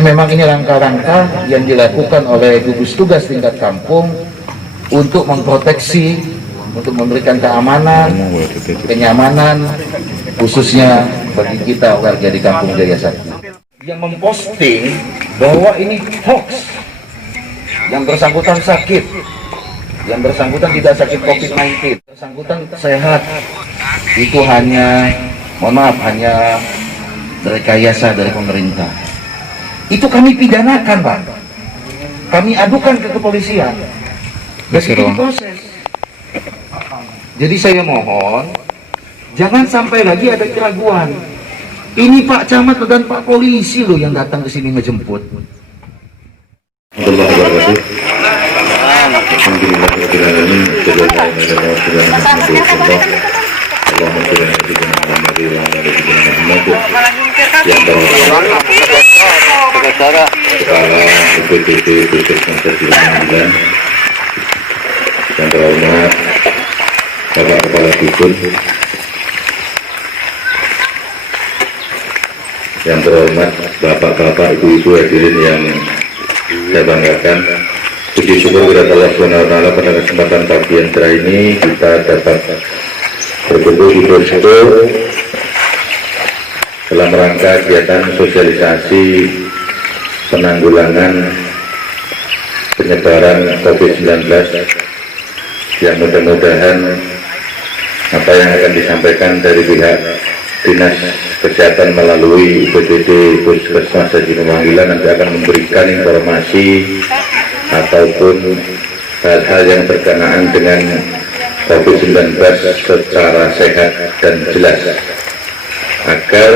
Memang ini langkah-langkah yang dilakukan oleh gugus tugas tingkat kampung untuk memproteksi, untuk memberikan keamanan, kenyamanan, khususnya bagi kita warga di Kampung Jaya Sakti. Yang memposting bahwa ini hoax, yang bersangkutan sakit, yang bersangkutan tidak sakit COVID-19, bersangkutan sehat, itu hanya, mohon maaf, hanya rekayasa dari pemerintah. Itu kami pidanakan, Pak. Kami adukan ke kepolisian. Dan itu proses. Jadi saya mohon, jangan sampai lagi ada keraguan. Ini Pak Camat dan Pak Polisi loh yang datang ke sini ngejemput. Kepala UPTT Puskesmas Jatiwangi yang terhormat Bapak Kepala Dusun, yang terhormat Bapak-bapak, Ibu-ibu hadirin yang saya banggakan. Puji syukur kepada Allah SWT pada kesempatan pagi yang cerah ini kita dapat berkumpul di posko dalam rangka kegiatan sosialisasi penanggulangan penyebaran COVID-19 yang mudah-mudahan apa yang akan disampaikan dari pihak Dinas Kesehatan melalui UPTT Puskesmas Jatiwangi nanti akan memberikan informasi ataupun hal-hal yang berkenaan dengan COVID-19 secara sehat dan jelas, agar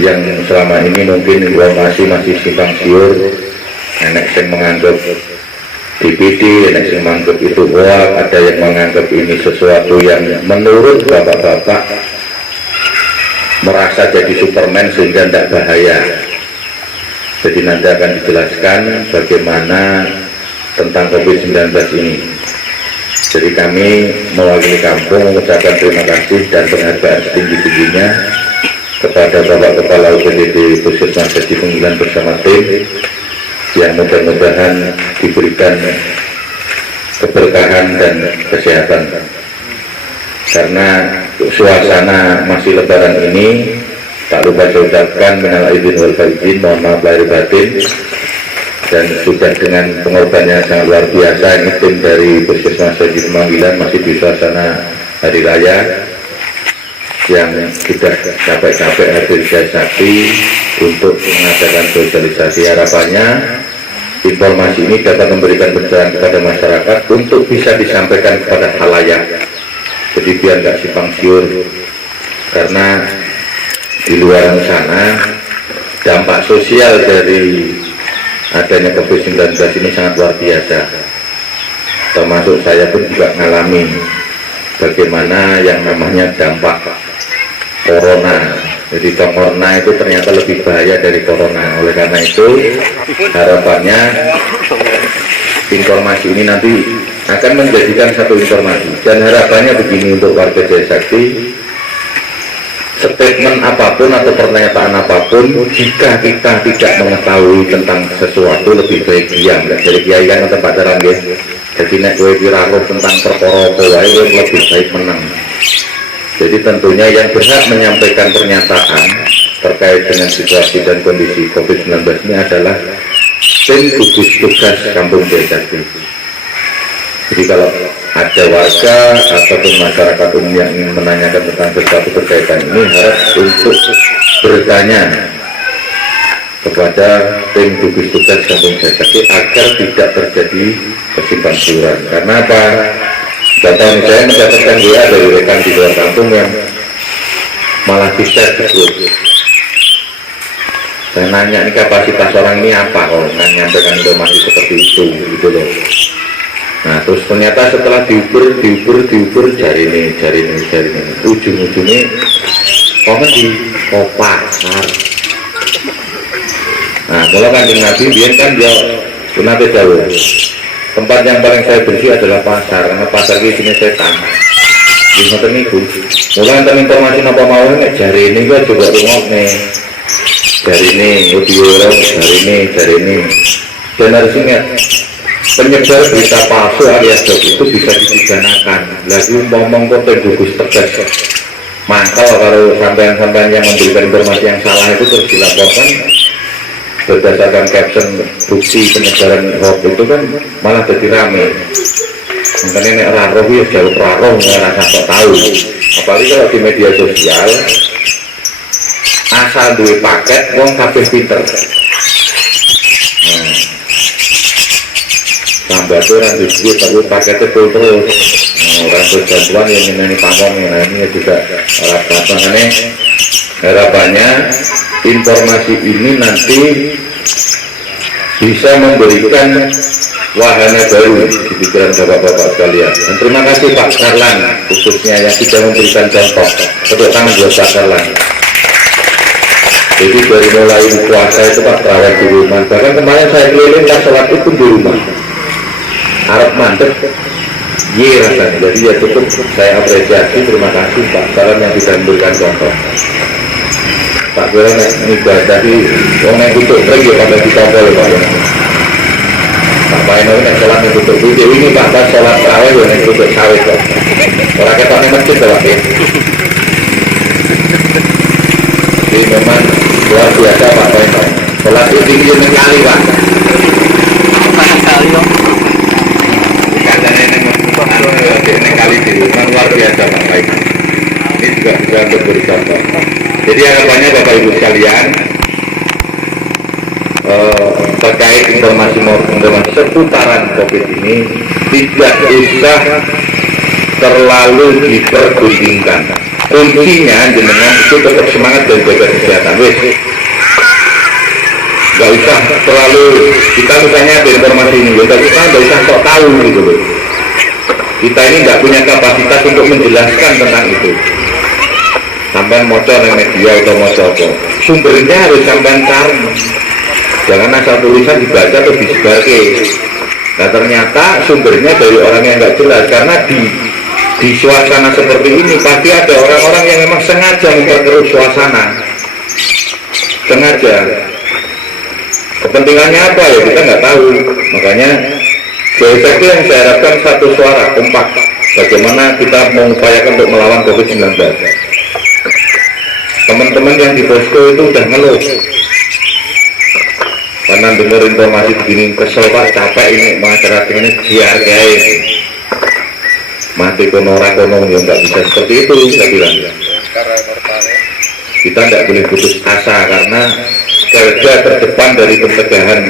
yang selama ini mungkin informasi masih simpang siur, enek yang menganggap DPD, enek yang menganggap itu hoax, ada yang menganggap ini sesuatu yang menurut bapak-bapak merasa jadi Superman sehingga tidak bahaya. Jadi nanti akan dijelaskan bagaimana tentang COVID-19 ini. Jadi kami mewakili kampung mengucapkan terima kasih dan penghargaan setinggi-tingginya kepada Bapak Kepala UPTT Puskesmas Jatiwangi bersama tim yang mudah-mudahan diberikan keberkahan dan kesehatan. Karena suasana masih lebaran ini, tak lupa saya ucapkan minal aidin wal faizin, mohon maaf lahir batin, dan sudah dengan pengorbanannya sangat luar biasa. Ini tim dari Puskesmas Jatiwangi masih di suasana hari raya yang sudah capek-capek hadir Jaya Sakti untuk mengadakan sosialisasi. Harapannya informasi ini dapat memberikan pencerahan kepada masyarakat untuk bisa disampaikan kepada khalayak. Jadi biar nggak simpang siur, karena di luar sana dampak sosial dari adanya COVID-19 ini sangat luar biasa. Termasuk saya pun juga mengalami bagaimana yang namanya dampak corona. Jadi corona itu ternyata lebih bahaya dari corona. Oleh karena itu harapannya informasi ini nanti akan menjadikan satu informasi, dan harapannya begini untuk warga Jaya Sakti, statement apapun atau pernyataan apapun, jika kita tidak mengetahui tentang sesuatu, lebih baik diam. Jadi kiaian atau pacaran ya, jadi nek gue piraruh tentang perkara lebih baik menang. Jadi tentunya yang berhak menyampaikan pernyataan terkait dengan situasi dan kondisi COVID-19 ini adalah tim gugus tugas Kampung Jaya Sakti. Jadi kalau ada warga ataupun masyarakat umum yang ingin menanyakan tentang sesuatu berkaitan ini, harap untuk bertanya kepada tim gugus tugas Kampung Jaya Sakti agar tidak terjadi kesimpang siuran. Karena apa? Contoh saya mendapatkan WA dari rekan di luar kampung yang malah bisa disebut. Saya nanya, ini kapasitas orang ini apa kalau menyampaikan informasi seperti itu, gitu loh. Nah terus ternyata setelah diukur jari ini, ujung-ujungnya komen di pasar. Nah kalau Kanjeng Nabi biar kan dia sunate jauh. Tempat yang paling saya benci adalah pasar, karena pasar ini sini setan. Di ngoten niku. Mulai enten informasi apa mau nek jari ini gue coba rungokne. dari ini dan harus ingat, penyebar berita palsu alias hoax itu bisa dipidanakan. Lagi ngomong kok gugus tegas mantau kalau sampean-sampean yang memberikan informasi yang salah itu terus dilaporkan berdasarkan caption bukti penyebaran hoax itu kan malah jadi rame. Makanya nek raroh ya jauh raroh nggak rasa sok tahu. Apalagi kalau di media sosial asal duwe paket wong kabeh pinter. Tambah tuh orang duit tapi paketnya full terus. Orang berbantuan yang menyanyi panggung yang ini juga harapannya harapannya informasi ini nanti bisa memberikan wahana baru di pikiran bapak-bapak sekalian. Dan terima kasih Pak Karlan khususnya yang sudah memberikan contoh. Tepuk tangan buat Pak Karlan. Jadi dari mulai puasa itu Pak terawih di rumah. Bahkan kemarin saya keliling pas sholat itu di rumah. Arab mantep, ye rasanya. Jadi ya cukup saya apresiasi. Terima kasih Pak Karlan yang sudah memberikan contoh. Pak Karlan ini tadi orang yang tutup lagi ya pada ditompol Pak. Pak Eno ini sholat yang tutup video ini Pak pas sholat terawih yang tutup sawit Pak. Orang ketoknya masjid Pak ya. Jadi memang luar biasa Pak Eno. Sholat itu tinggi sekali Pak. Katanya ini kali itu memang luar biasa Pak Eno. Ini juga bisa untuk beri contoh. Jadi harapannya Bapak Ibu sekalian terkait informasi seputaran COVID ini tidak bisa terlalu dipergunjingkan. Kuncinya jenengan itu tetap semangat dan jaga kesehatan. Gak usah terlalu kita misalnya ada informasi ini, kita gak usah sok tahu gitu loh. Kita ini nggak punya kapasitas untuk menjelaskan tentang itu. Sampai moco yang media atau moco sumbernya harus sampai cari. Jangan asal tulisan dibaca atau disebarkan. Nah ternyata sumbernya dari orang yang nggak jelas. Karena di suasana seperti ini pasti ada orang-orang yang memang sengaja memperkeruh suasana. Sengaja. Kepentingannya apa ya kita nggak tahu. Makanya BSF yang saya harapkan satu suara kompak. Bagaimana kita mengupayakan untuk melawan COVID-19. Teman-teman yang di posko itu udah ngeluh. Karena dengar informasi begini kesel Pak, capek ini masyarakat ini dihargai mati konora kono yang nggak bisa seperti itu saya bilang. Kita tidak boleh putus asa karena kerja terdepan dari pencegahan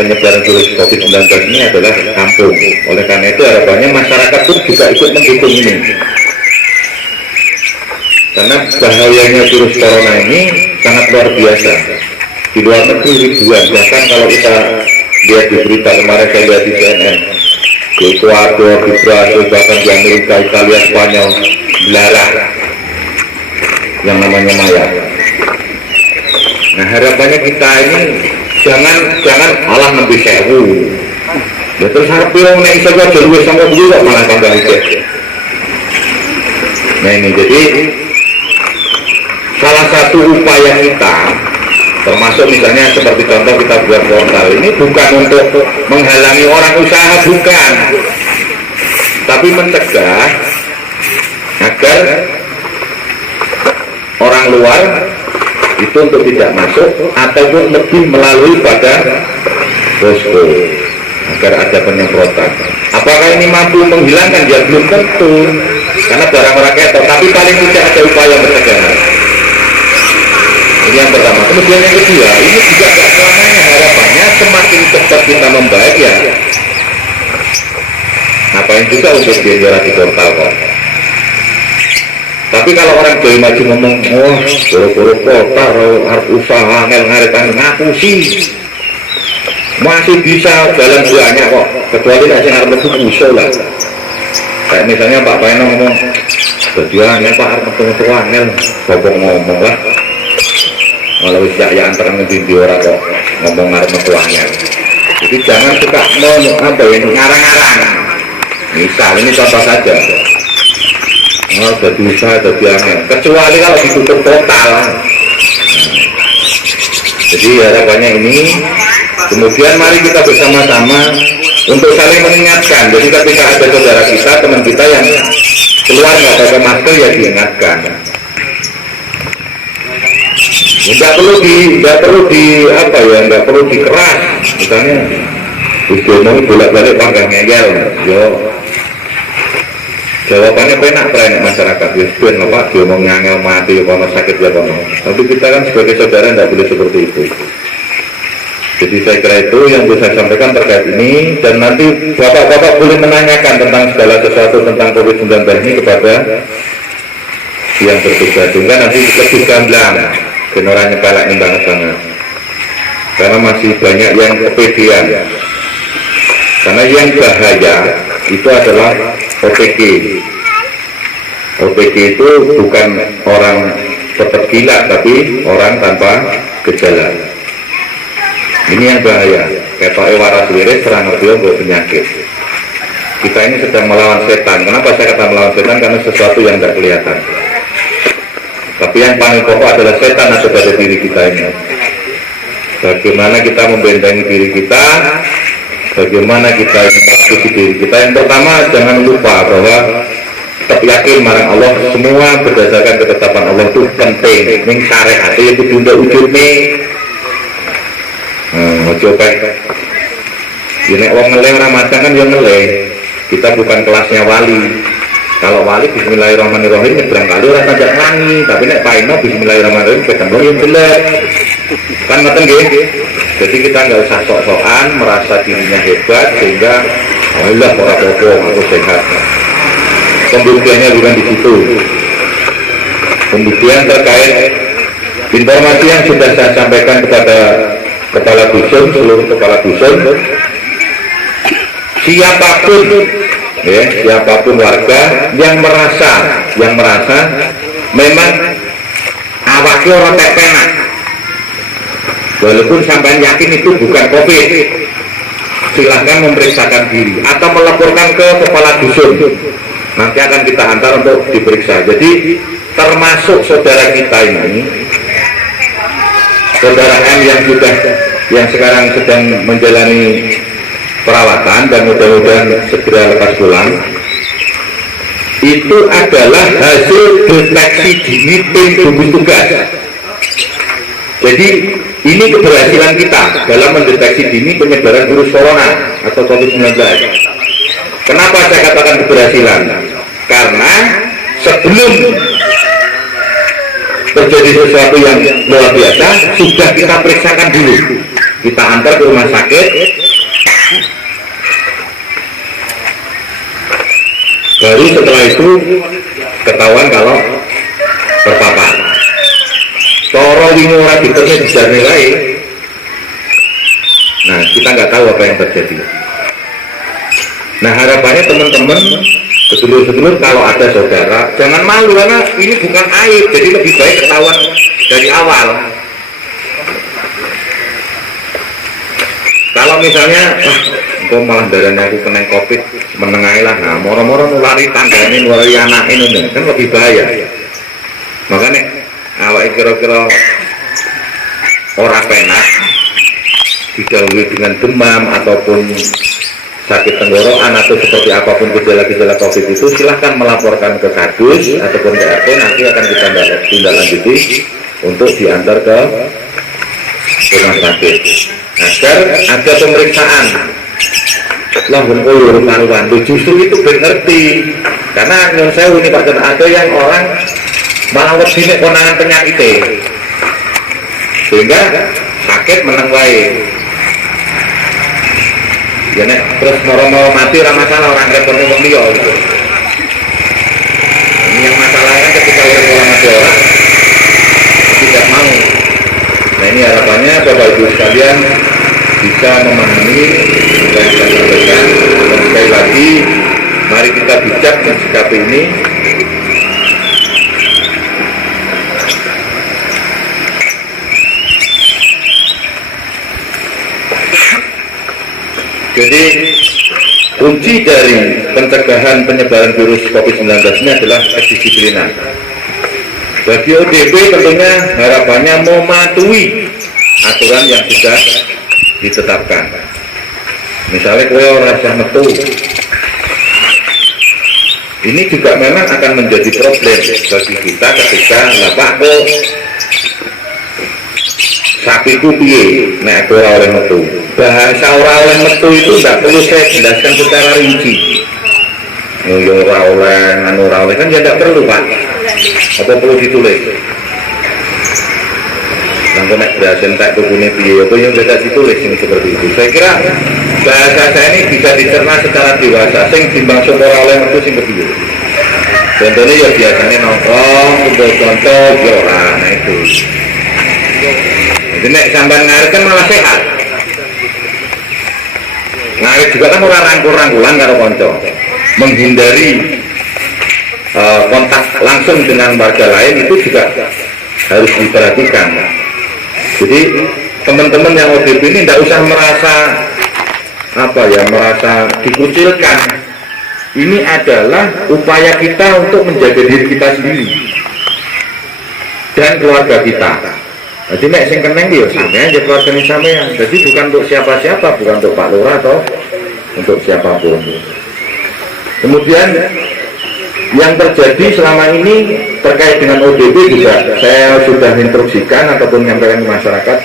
penyebaran virus COVID-19 ini adalah kampung. Oleh karena itu harapannya masyarakat pun juga ikut mendukung ini. Karena bahayanya virus corona ini sangat luar biasa. Di luar negeri ribuan, bahkan kalau kita lihat di berita kemarin saya lihat di CNN, di Ekuador, di Brasil, bahkan di Amerika, Italia, Spanyol, belarang yang namanya mayat. Nah harapannya kita ini jangan alah nembe sewu. Ya terus harap yang naik saja jadi sama dulu kok malah tambah itu. Nah ini jadi salah satu upaya kita, termasuk misalnya seperti contoh kita buat portal ini bukan untuk menghalangi orang usaha, bukan, tapi mencegah agar orang luar itu untuk tidak masuk ataupun lebih melalui pada posko agar ada penyemprotan. Apakah ini mampu menghilangkan? Ya belum tentu, karena barang-barang ketok, tapi paling tidak ada upaya pencegahan. Ini yang pertama. Kemudian yang kedua, ini juga tidak selamanya harapannya semakin cepat kita membaik ya. Ngapain juga untuk biara di portal kok. Tapi kalau orang Jawa maju ngomong, oh boro-boro kota, harus usaha, ngaretan ngaku sih. Masih bisa jalan banyak kok, kecuali nggak sih harus lebih usul lah. Kayak misalnya Pak Paino ngomong, berjuangnya Pak harus ketemu angel, bobong ngomong lah. Kalau ya antara ngendi orang kok ngomong ngarep tuanya. Jadi jangan suka ngarang-ngarang. Misal ini contoh saja. Oh, jadi usaha jadi angin. Kecuali kalau ditutup total. Jadi harapannya ini, kemudian mari kita bersama-sama untuk saling mengingatkan. Jadi ketika ada saudara kita, teman kita yang keluar nggak pakai masker, ya diingatkan. Nggak perlu dikeras. Misalnya, ngomong bolak-balik panggang ngeyel, yo. Jawabannya penak perenak masyarakat, ya ben Pak, dia mau ngangel mati, kono sakit ya kono. Tapi kita kan sebagai saudara tidak boleh seperti itu. Jadi saya kira itu yang bisa saya sampaikan terkait ini, dan nanti bapak-bapak boleh menanyakan tentang segala sesuatu tentang COVID-19 ini kepada yang bertugas, sehingga nanti lebih gamblang dan orang nyepelak banget sangat. Karena masih banyak yang kepedean. Karena yang bahaya itu adalah OTG. OTG itu bukan orang tetap gila, tapi orang tanpa gejala. Ini yang bahaya. Kayak waras liris serang dia untuk penyakit. Kita ini sedang melawan setan. Kenapa saya kata melawan setan? Karena sesuatu yang tidak kelihatan. Tapi yang paling pokok adalah setan ada pada diri kita ini. Bagaimana kita membentengi diri kita, bagaimana kita mengakui diri kita. Yang pertama, jangan lupa bahwa tetap yakin marang Allah, semua berdasarkan ketetapan Allah itu penting. Ini syariat itu ujung nih. Coba ini orang ngeleh orang macam kan yang ngeleh. Kita bukan kelasnya wali. Kalau wali bismillahirrahmanirrahim nyebrang kali orang tajak ngangi, tapi nek paino bismillahirrahmanirrahim pedang yang jelek. Kan ngoten nggih. Jadi kita nggak usah sok-sokan merasa dirinya hebat sehingga alhamdulillah ora apa-apa aku sehat. Pembuktiannya bukan di situ. Pembuktian terkait informasi yang sudah saya sampaikan kepada kepala dusun, seluruh kepala dusun, siapapun warga yang merasa memang awaknya orang penak, walaupun sampai yakin itu bukan COVID, silahkan memeriksakan diri atau melaporkan ke kepala dusun. Nanti akan kita antar untuk diperiksa. Jadi termasuk saudara kita ini, saudara M yang sekarang sedang menjalani perawatan dan mudah-mudahan segera lepas pulang, itu adalah hasil deteksi dini tim gugus tugas. Jadi ini keberhasilan kita dalam mendeteksi dini penyebaran virus corona atau COVID-19. Kenapa saya katakan keberhasilan? Karena sebelum terjadi sesuatu yang luar biasa, sudah kita periksakan dulu, kita antar ke rumah sakit, baru setelah itu ketahuan kalau terpapar. Toro wingi ora diterusnya dijane wae. Nah, kita nggak tahu apa yang terjadi. Nah, harapannya teman-teman, sedulur-sedulur, kalau ada saudara, jangan malu karena ini bukan aib, jadi lebih baik ketahuan dari awal. Kalau misalnya, engkau malah darahnya aku kena COVID, menengahi lah, nah moro-moro nulari tanggane, nulari anak ini, kan lebih bahaya. Makanya, awak kira-kira orang penak, didahului dengan demam ataupun sakit tenggorokan atau seperti apapun gejala-gejala COVID itu, silahkan melaporkan ke Kadus ataupun ke RT, nanti akan kita tindak lanjuti untuk diantar ke rumah sakit agar ada pemeriksaan. Langsung karuan, justru itu ngerti, karena yang saya ini Pak, ada yang orang malah wedi konangan penyakit sehingga sakit menang wae. Ya nek terus moro-moro mati ora masalah, orang repot wong liya gitu. Ini yang masalahnya kan ketika orang mati orang tidak mau. Nah, ini harapannya Bapak Ibu sekalian bisa memahami apa yang saya sampaikan, dan sekali lagi mari kita bijak mensikapi ini. Jadi kunci dari pencegahan penyebaran virus COVID-19 ini adalah kedisiplinan. Bagi ODP tentunya harapannya mematuhi aturan yang sudah ditetapkan. Misalnya kalau rasa metu, ini juga memang akan menjadi problem bagi kita ketika Pak kok sapi ku piye nek ora oleh metu. Bahasa ora oleh metu itu tidak perlu saya jelaskan secara rinci. Yo ora oleh kan ya tidak perlu Pak. Apa perlu ditulis? Nangko nek berhasil tak tukune piye apa yang tidak ditulis ini seperti itu. Saya kira bahasa saya ini bisa dicerna secara dewasa. Sing dimaksud ora oleh metu sing kepiye? Contohnya ya biasanya nongkrong, kumpul contoh, ya ora, nah itu. Jadi nek sampean ngarit kan malah sehat. Ngarit juga kan ora rangkul-rangkulan karo kanca. Menghindari kontak langsung dengan warga lain itu juga harus diperhatikan. Jadi teman-teman yang ODP ini tidak usah merasa merasa dikucilkan. Ini adalah upaya kita untuk menjaga diri kita sendiri dan keluarga kita. Jadi nek sing keneng ya sampean ya keluargane sampean. Jadi bukan untuk siapa-siapa, bukan untuk Pak Lurah atau untuk siapapun. Kemudian yang terjadi selama ini terkait dengan ODP juga saya sudah instruksikan ataupun menyampaikan ke masyarakat.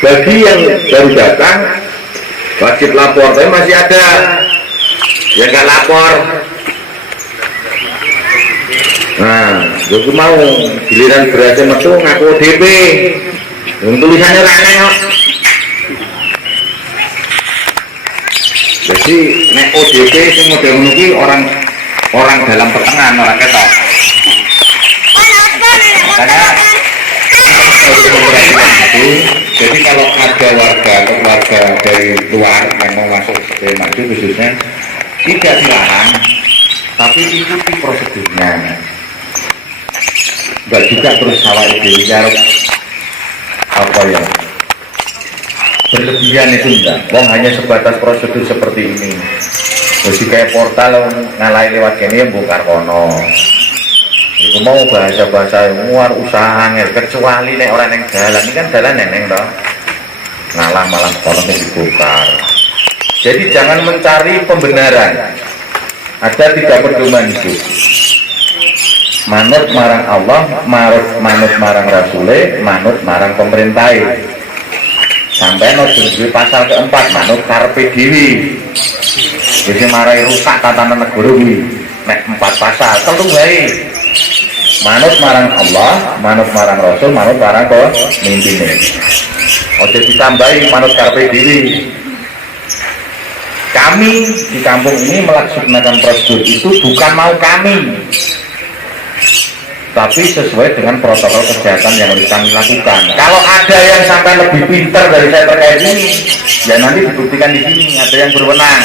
Bagi yang baru datang wajib lapor, tapi masih ada yang nggak lapor. Nah, aku mau giliran berhasil metu ngaku ODP. Tulisannya rame kok. Jadi nek ODP sing model meniki orang dalam pertengahan orang ketok. Makanya jadi kalau ada warga atau keluarga dari luar yang mau masuk ke maju khususnya tidak dilarang, tapi ikuti prosedurnya. Enggak juga terus salah ide apa ya berlebihan itu enggak. Wong hanya sebatas prosedur seperti ini. Jadi kayak portal ngalai lewat kene bongkar kono. Iku mau bahasa-bahasa luar usaha kecuali nek orang yang jalan ini kan jalan neneng toh. Ngalah malah kono dibongkar. Jadi jangan mencari pembenaran. Ada 3 pedoman hidup. Manut marang Allah, manut marang Rasule, manut marang pemerintah. Sampai di pasal keempat manut karpe dhewe. Jadi marai rusak tatanan negara kuwi. Nek 4 pasal telu wae. Manut marang Allah, manut marang Rasul, manut marang pemimpin. Ojo ditambahi manut karpe dhewe. Kami di kampung ini melaksanakan prosedur itu bukan mau kami, tapi sesuai dengan protokol kesehatan yang harus kami lakukan. Kalau ada yang sampai lebih pintar dari saya terkait ini, ya nanti dibuktikan di sini. Ada yang berwenang.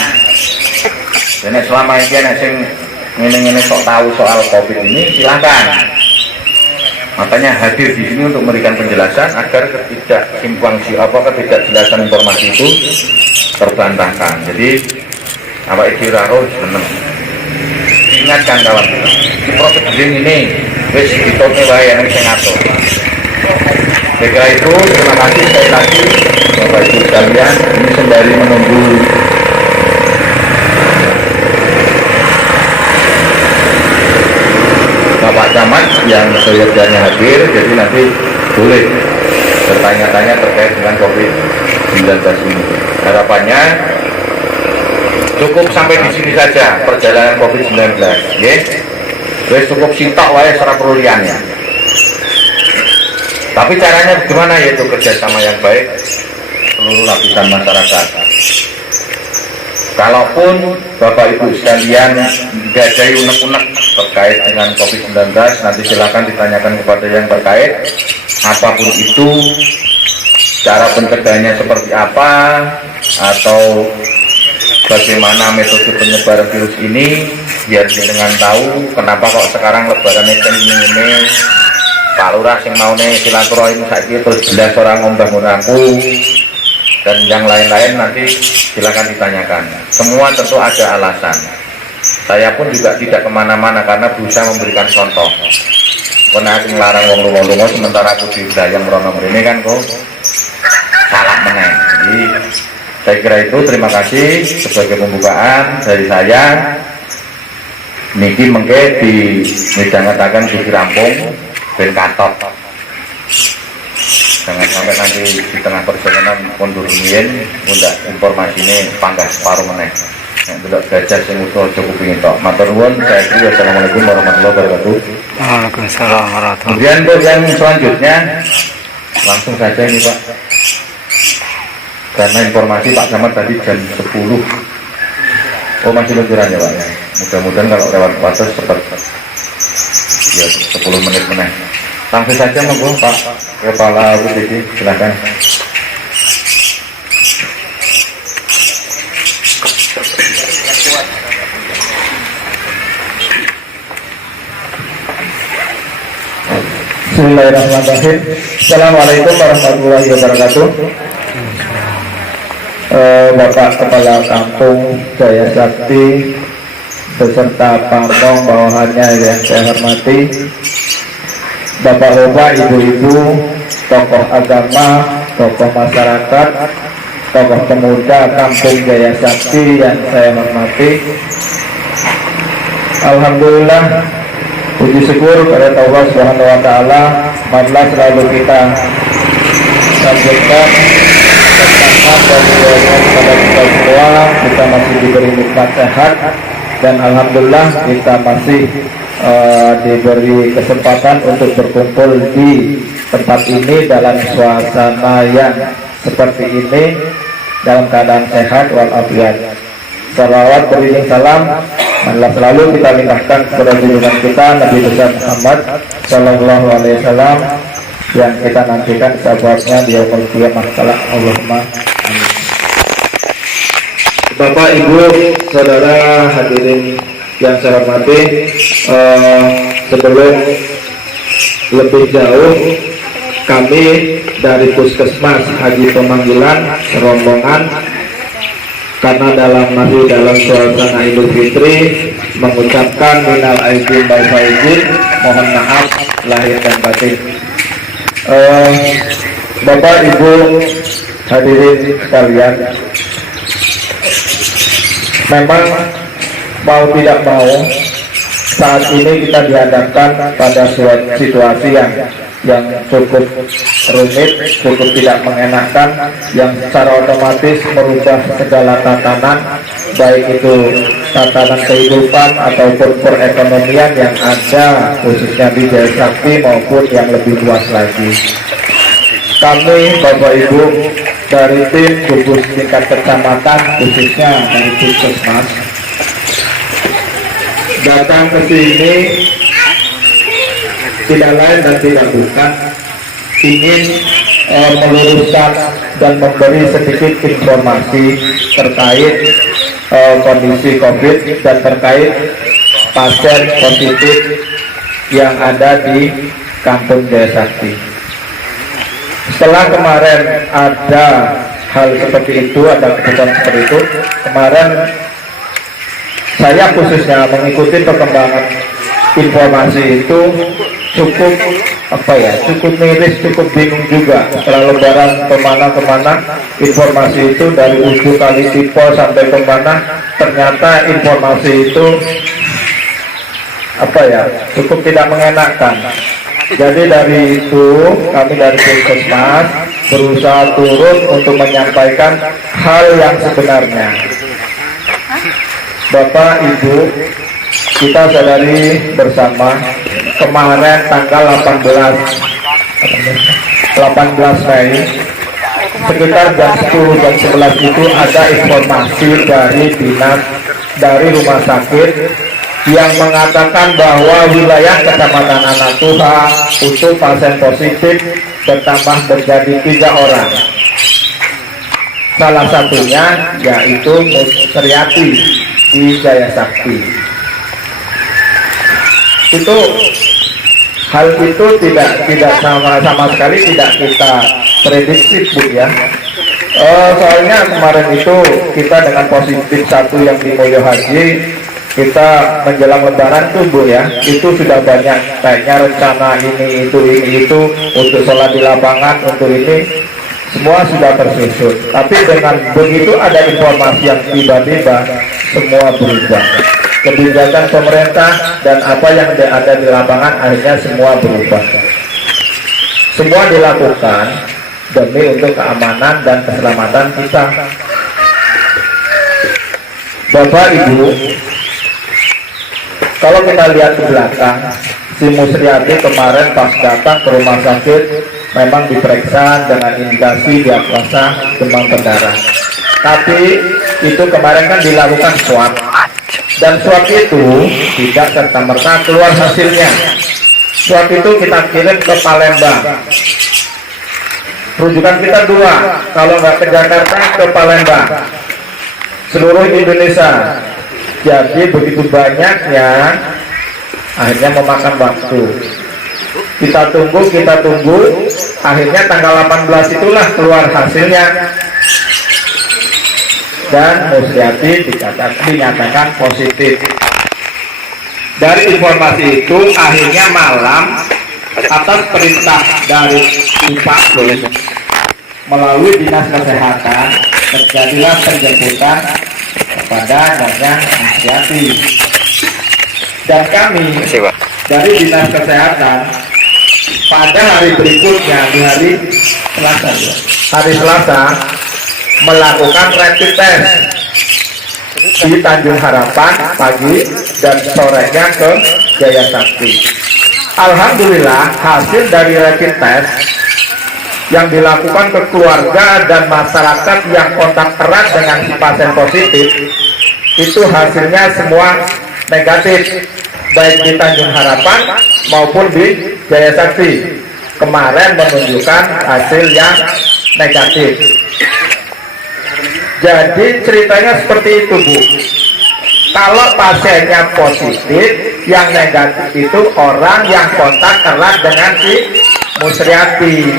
Dan selama ini yang sok tahu soal COVID ini, silakan. Makanya hadir di sini untuk memberikan penjelasan agar ketidakjelasan informasi itu terbantahkan. Jadi apa itu raro seneng. Ingatkan kawan kita, di prosedur ini wis ditone wae yang sing ngatur. Kira itu, terima kasih sekali lagi Bapak Ibu sekalian. Ini sembari menunggu Bapak Camat yang seyogyanya hadir, jadi nanti boleh bertanya-tanya terkait dengan COVID-19 ini. Harapannya cukup sampai di sini saja perjalanan COVID-19, ya. Wes cukup sitok wae secara peruliannya. Tapi caranya bagaimana, yaitu kerjasama yang baik seluruh lapisan masyarakat. Kalaupun Bapak Ibu sekalian tidak ada unek-unek terkait dengan COVID-19, nanti silakan ditanyakan kepada yang terkait. Apapun itu, cara pencegahannya seperti apa, atau bagaimana metode penyebaran virus ini, biar dengan tahu kenapa kok sekarang lebaran ini Pak Lurah sing mau silaturahim saiki terus jelas orang ngomong-ngomongku, dan yang lain-lain nanti silakan ditanyakan. Semua tentu ada alasan. Saya pun juga tidak kemana-mana karena berusaha memberikan contoh. Karena aku ngelarang wong lunga-lunga sementara aku di wilayah merono mrene kan kok Jadi saya kira itu, terima kasih sebagai pembukaan dari saya. Niki mengke di midhangetaken di rampung ben katok. Jangan sampai nanti di tengah perjalanan mundur rumiyin, mundak informasinya panggas separuh meneh. Nek delok gajah sing utuh aja kupingin tok. Matur nuwun, saya kira assalamualaikum warahmatullahi wabarakatuh. Waalaikumsalam warahmatullahi Kemudian untuk yang selanjutnya langsung saja ini Pak, karena informasi Pak Camat tadi jam 10. Oh masih luncuran ya Pak ya. Mudah-mudahan kalau lewat batas cepat ya 10 menit meneh. Langsung saja monggo Pak Kepala UPD, silakan. Bismillahirrahmanirrahim. Assalamualaikum warahmatullahi wabarakatuh. Bapak Kepala Kampung Jaya Sakti beserta pamong bawahannya yang saya hormati, Bapak-bapak, ibu-ibu, tokoh agama, tokoh masyarakat, tokoh pemuda Kampung Jaya Sakti yang saya hormati. Alhamdulillah, puji syukur kepada Allah Subhanahu wa taala, marilah selalu kita lanjutkan pertama dan doanya kepada kita semua. Kita masih diberi nikmat sehat dan alhamdulillah kita masih diberi kesempatan untuk berkumpul di tempat ini dalam suasana yang seperti ini dalam keadaan sehat walafiat. Salawat beriring salam marilah selalu kita limpahkan kepada junjungan kita Nabi besar Muhammad Sallallahu Alaihi Wasallam yang kita nantikan sahabatnya di yaumul qiyamah kelak. Allahumma amin. Bapak, Ibu, Saudara hadirin yang saya hormati, sebelum lebih jauh kami dari Puskesmas Haji Pemanggilan rombongan, karena masih dalam suasana Idul Fitri, mengucapkan minal aidin wal faizin, mohon maaf lahir dan batin. Bapak, Ibu, hadirin sekalian, memang mau tidak mau saat ini kita dihadapkan pada suatu situasi yang cukup rumit, cukup tidak mengenakan, yang secara otomatis merubah segala tatanan, baik itu tatanan kehidupan ataupun perekonomian yang ada khususnya di Jaya Sakti maupun yang lebih luas lagi. Kami Bapak Ibu dari tim gugus tingkat kecamatan, khususnya dari Puskesmas, datang ke sini tidak lain dan tidak bukan ingin meluruskan dan memberi sedikit informasi terkait kondisi COVID dan terkait pasien positif yang ada di Kampung Jaya Sakti. Setelah kemarin ada hal seperti itu, ada keputusan seperti itu, kemarin saya khususnya mengikuti perkembangan informasi itu cukup cukup miris, cukup bingung juga. Setelah lebaran kemana-kemana, informasi itu dari ujung kali Tipo sampai kemana, ternyata informasi itu cukup tidak mengenakan. Jadi dari itu kami dari Puskesmas berusaha turun untuk menyampaikan hal yang sebenarnya. Bapak, Ibu, kita sadari bersama kemarin tanggal 18 Mei sekitar jam 10 jam 11 itu ada informasi dari rumah sakit yang mengatakan bahwa wilayah Kecamatan Anak Tuha untuk pasien positif bertambah menjadi 3 orang. Salah satunya yaitu Musriati di Jaya Sakti. Hal itu tidak sama sekali tidak kita prediksi, Bu ya. Soalnya kemarin itu kita dengan positif 1 yang di Mulyo Haji, kita menjelang lebaran tuh Bu ya, itu sudah banyak kayaknya rencana ini itu untuk sholat di lapangan, untuk ini semua sudah tersusun. Tapi dengan begitu ada informasi yang tiba-tiba, semua berubah. Kebijakan pemerintah dan apa yang ada di lapangan akhirnya semua berubah. Semua dilakukan demi untuk keamanan dan keselamatan kita. Bapak Ibu, kalau kita lihat ke belakang, si Musriati kemarin pas datang ke rumah sakit memang diperiksa dengan indikasi diagnosa demam berdarah. Tapi itu kemarin kan dilakukan swab, dan swab itu tidak serta-merta keluar hasilnya. Swab itu kita kirim ke Palembang. Rujukan kita 2, kalau nggak ke Jakarta, ke Palembang, seluruh Indonesia. Jadi begitu banyaknya, akhirnya memakan waktu. Kita tunggu, akhirnya tanggal 18 itulah keluar hasilnya, dan Musriati dinyatakan positif. Dari informasi itu akhirnya malam atas perintah dari Pak melalui Dinas Kesehatan terjadilah penjemputan kepada Nyonya Musriati, dan kami dari Dinas Kesehatan pada hari berikutnya, di hari Selasa melakukan rapid test di Tanjung Harapan pagi dan sorenya ke Jaya Sakti. Alhamdulillah hasil dari rapid test yang dilakukan ke keluarga dan masyarakat yang kontak erat dengan si pasien positif itu hasilnya semua negatif, baik di Tanjung Harapan maupun di Jaya Sakti. Kemarin menunjukkan hasil yang negatif. Jadi ceritanya seperti itu, Bu. Kalau pasiennya positif, yang negatif itu orang yang kontak erat dengan si Musriati.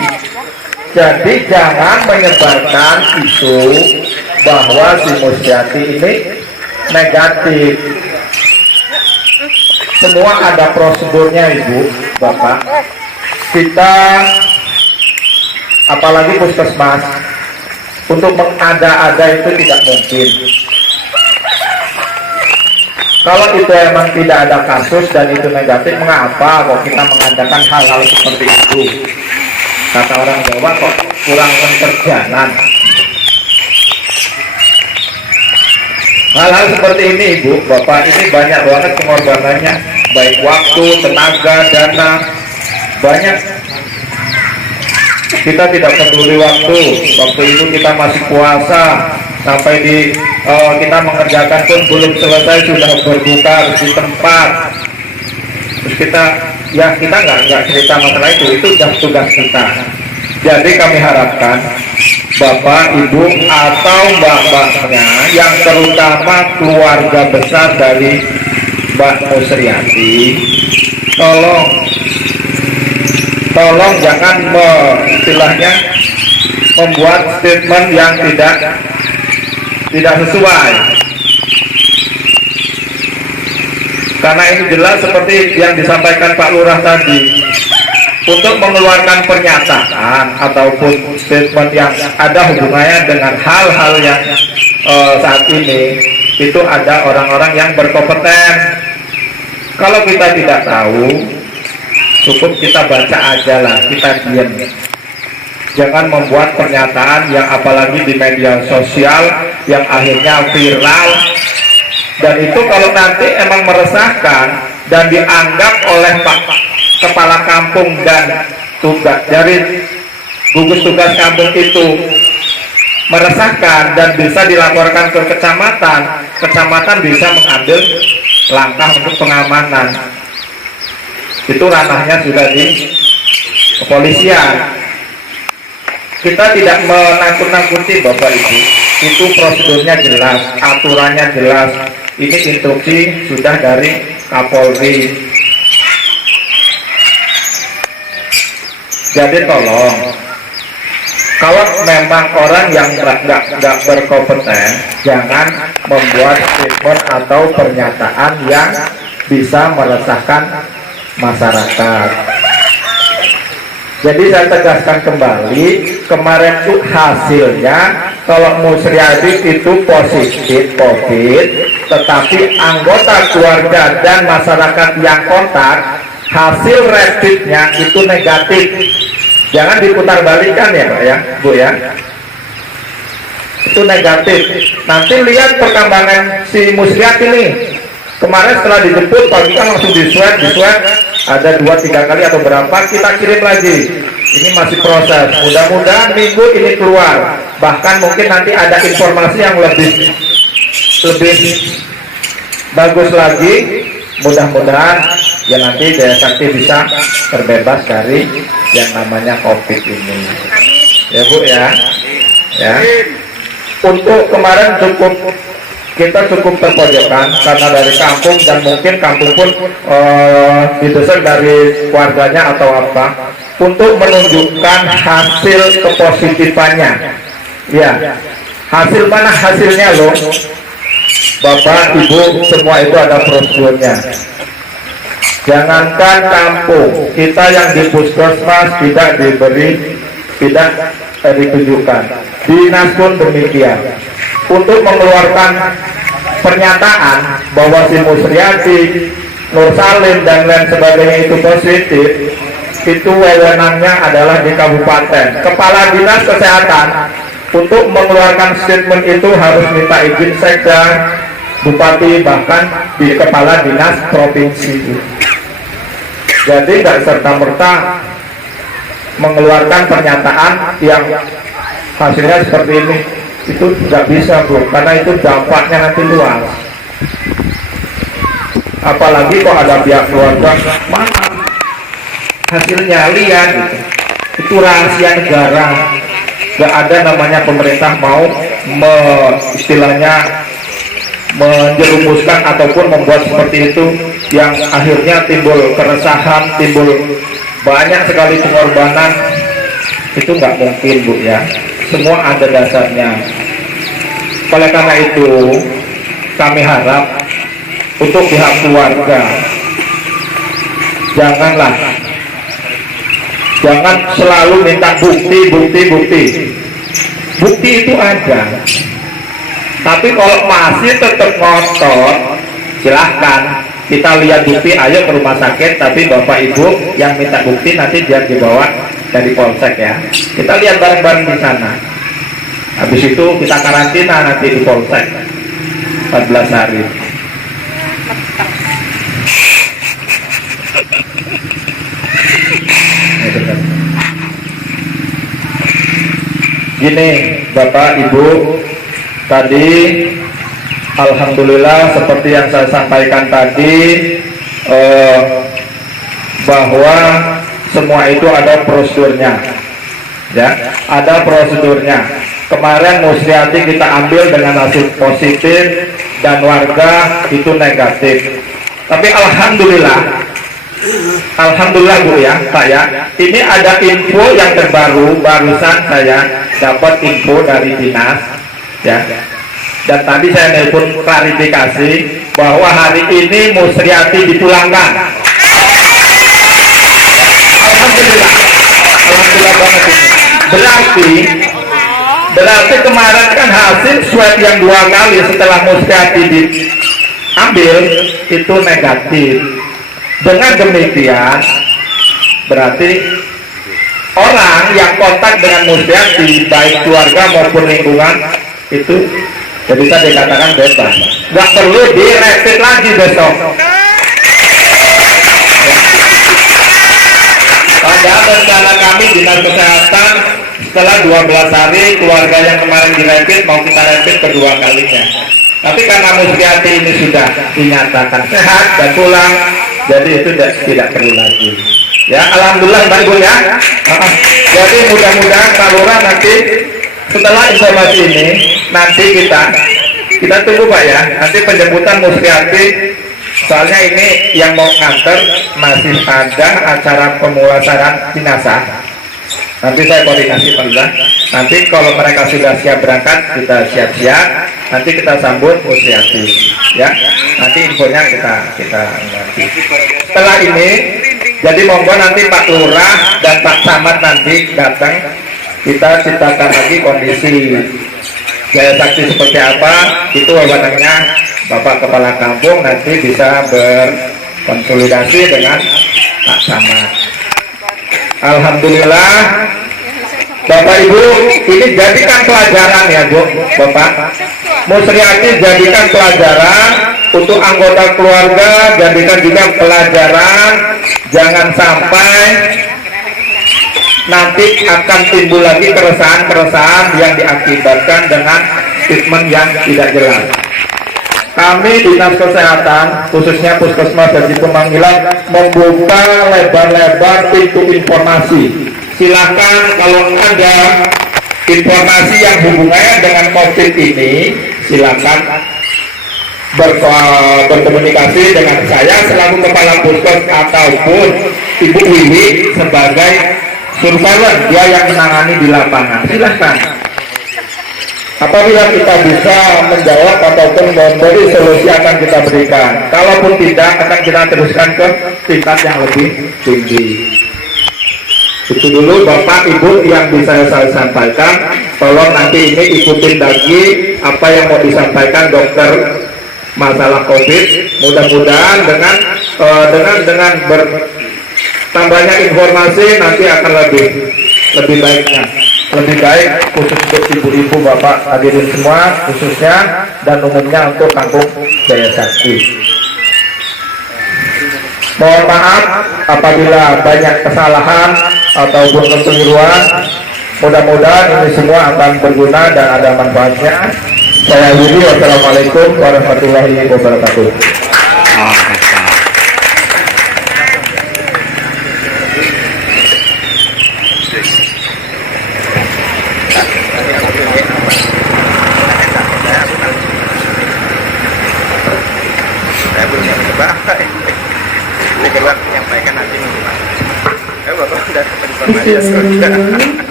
Jadi jangan menyebarkan isu bahwa si Musriati ini negatif. Semua ada prosedurnya, Ibu, Bapak. Kita, apalagi puskesmas, untuk mengada-ada itu tidak mungkin. Kalau itu emang tidak ada kasus dan itu negatif, mengapa kok kita mengadakan hal-hal seperti itu? Kata orang Jawa, kok kurang pengerjaan. Hal-hal seperti ini, Ibu, Bapak, ini banyak banget pengorbanannya, baik waktu, tenaga, dana, banyak. Kita tidak peduli waktu itu kita masih puasa, sampai kita mengerjakan pun belum selesai sudah berbuka di tempat. Terus kita nggak cerita masalah itu sudah tugas kita. Jadi kami harapkan Bapak, Ibu, atau mbak-mbaknya yang terutama keluarga besar dari Mbak Musriati, tolong jangan istilahnya membuat statement yang tidak sesuai, karena ini jelas seperti yang disampaikan Pak Lurah tadi. Untuk mengeluarkan pernyataan ataupun statement yang ada hubungannya dengan hal-hal yang saat ini, itu ada orang-orang yang berkompeten. Kalau kita tidak tahu, cukup kita baca aja lah, kita diam. Jangan membuat pernyataan yang apalagi di media sosial yang akhirnya viral, dan itu kalau nanti emang meresahkan dan dianggap oleh Pak Kepala Kampung dan tugas dari gugus tugas kampung itu meresahkan dan bisa dilaporkan ke kecamatan bisa mengambil langkah untuk pengamanan. Itu ranahnya sudah di kepolisian. Kita tidak menakut-nakuti, Bapak Ibu. Itu prosedurnya jelas, aturannya jelas. Ini instruksi sudah dari Kapolri. Jadi tolong, kalau memang orang yang nggak berkompeten, jangan membuat statement atau pernyataan yang bisa meresahkan masyarakat. Jadi saya tegaskan kembali, kemarin itu hasilnya kalau Musriati itu positif COVID, tetapi anggota keluarga dan masyarakat yang kontak hasil rapidnya itu negatif. Jangan diputar balikan ya Pak ya, Bu ya. Itu negatif. Nanti lihat perkembangan si Musriati nih. Kemarin setelah dijemput pagi kan langsung diswab, ada 2-3 kali atau berapa, kita kirim lagi. Ini masih proses. Mudah-mudahan minggu ini keluar. Bahkan mungkin nanti ada informasi yang lebih bagus lagi. Mudah-mudahan ya nanti Daya Sakti bisa terbebas dari yang namanya COVID ini. Ya Bu ya. Ya. Untuk kemarin kita cukup terpojokkan karena dari kampung dan mungkin kampung pun didesak dari keluarganya atau apa untuk menunjukkan hasil kepositifannya. Ya, hasil mana hasilnya loh, Bapak Ibu semua itu ada prosedurnya. Jangankan kampung, kita yang di puskesmas tidak ditunjukkan. Dinas pun demikian. Untuk mengeluarkan pernyataan bahwa si Musriati, Nur Salim dan lain sebagainya itu positif, itu wewenangnya adalah di kabupaten. Kepala Dinas Kesehatan untuk mengeluarkan statement itu harus minta izin sekda, bupati, bahkan di kepala dinas provinsi. Jadi tidak serta-merta mengeluarkan pernyataan yang hasilnya seperti ini. Itu tidak bisa Bu, karena itu dampaknya nanti luas. Apalagi kok ada pihak keluarga, mana hasilnya lihat gitu. Itu rahasia negara. Gak ada namanya pemerintah mau istilahnya menjerumuskan ataupun membuat seperti itu yang akhirnya timbul keresahan, timbul banyak sekali pengorbanan. Itu nggak mungkin Bu ya. Semua ada dasarnya. Oleh karena itu kami harap untuk pihak keluarga jangan selalu minta bukti itu ada, tapi kalau masih tetap ngotot silahkan kita lihat bukti, ayo ke rumah sakit, tapi Bapak Ibu yang minta bukti nanti biar dibawa dari polsek ya. Kita lihat bareng-bareng di sana. Habis itu kita karantina nanti di polsek 14 hari. Gini Bapak Ibu, tadi alhamdulillah seperti yang saya sampaikan tadi, bahwa semua itu ada prosedurnya ya, ada prosedurnya. Kemarin Musriati kita ambil dengan hasil positif dan warga itu negatif, tapi alhamdulillah Bu ya, saya ini ada info yang terbaru, barusan saya dapat info dari dinas ya, dan tadi saya nelpon klarifikasi bahwa hari ini Musriati dipulangkan. Alhamdulillah banget ini. Berarti kemarin kan hasil swab yang 2 kali setelah Musriati diambil itu negatif. Dengan demikian berarti orang yang kontak dengan Musriati baik keluarga maupun lingkungan itu ya bisa dikatakan bebas, nggak perlu direpit lagi besok. Padahal rencana kami Dinas Kesehatan setelah 12 hari keluarga yang kemarin direpit mau kita repit kedua kalinya, tapi karena Musriati ini sudah dinyatakan sehat dan pulang, jadi itu tidak perlu lagi ya. Alhamdulillah Mbak Ibu ya. Jadi mudah-mudahan saluran nanti setelah informasi ini nanti kita tunggu Pak ya, nanti penjemputan Musriati, soalnya ini yang mau nganter masih ada acara pemulasaran jenazah. Nanti saya koordinasi Pak. Nanti kalau mereka sudah siap berangkat, kita siap-siap. Nanti kita sambut Musriati ya. Nanti infonya kita nanti. Setelah ini Jadi monggo nanti Pak Lurah dan Pak Camat nanti datang, kita ceritakan lagi kondisi Jaya Sakti seperti apa, itu wewenangnya Bapak Kepala Kampung nanti bisa berkonsolidasi dengan Pak Camat. Alhamdulillah Bapak Ibu, ini jadikan pelajaran ya Bu, Bapak Musriati, jadikan pelajaran untuk anggota keluarga, jadikan juga pelajaran, jangan sampai nanti akan timbul lagi keresahan-keresahan yang diakibatkan dengan treatment yang tidak jelas. Kami Dinas Kesehatan, khususnya Puskesmas Haji Pemanggilan, membuka lebar-lebar pintu informasi. Silakan kalau ada informasi yang hubungannya dengan COVID ini, silakan berkomunikasi dengan saya selaku Kepala Puskes ataupun Ibu Wiwi sebagai surveyor, dia yang menangani di lapangan. Silakan. Apabila kita bisa menjawab ataupun memberi solusi akan kita berikan. Kalaupun tidak, akan kita teruskan ke tingkat yang lebih tinggi. Itu dulu Bapak Ibu yang bisa saya sampaikan. Tolong nanti ini ikutin lagi apa yang mau disampaikan dokter masalah COVID. Mudah-mudahan dengan bertambahnya informasi nanti akan lebih baiknya. Lebih baik khusus untuk ibu-ibu, bapak hadirin semua khususnya dan umumnya untuk Kampung Jaya Sakti. Mohon maaf apabila banyak kesalahan ataupun kekeliruan. Mudah-mudahan ini semua akan berguna dan ada manfaatnya. Saya Yudi, wassalamualaikum warahmatullahi wabarakatuh.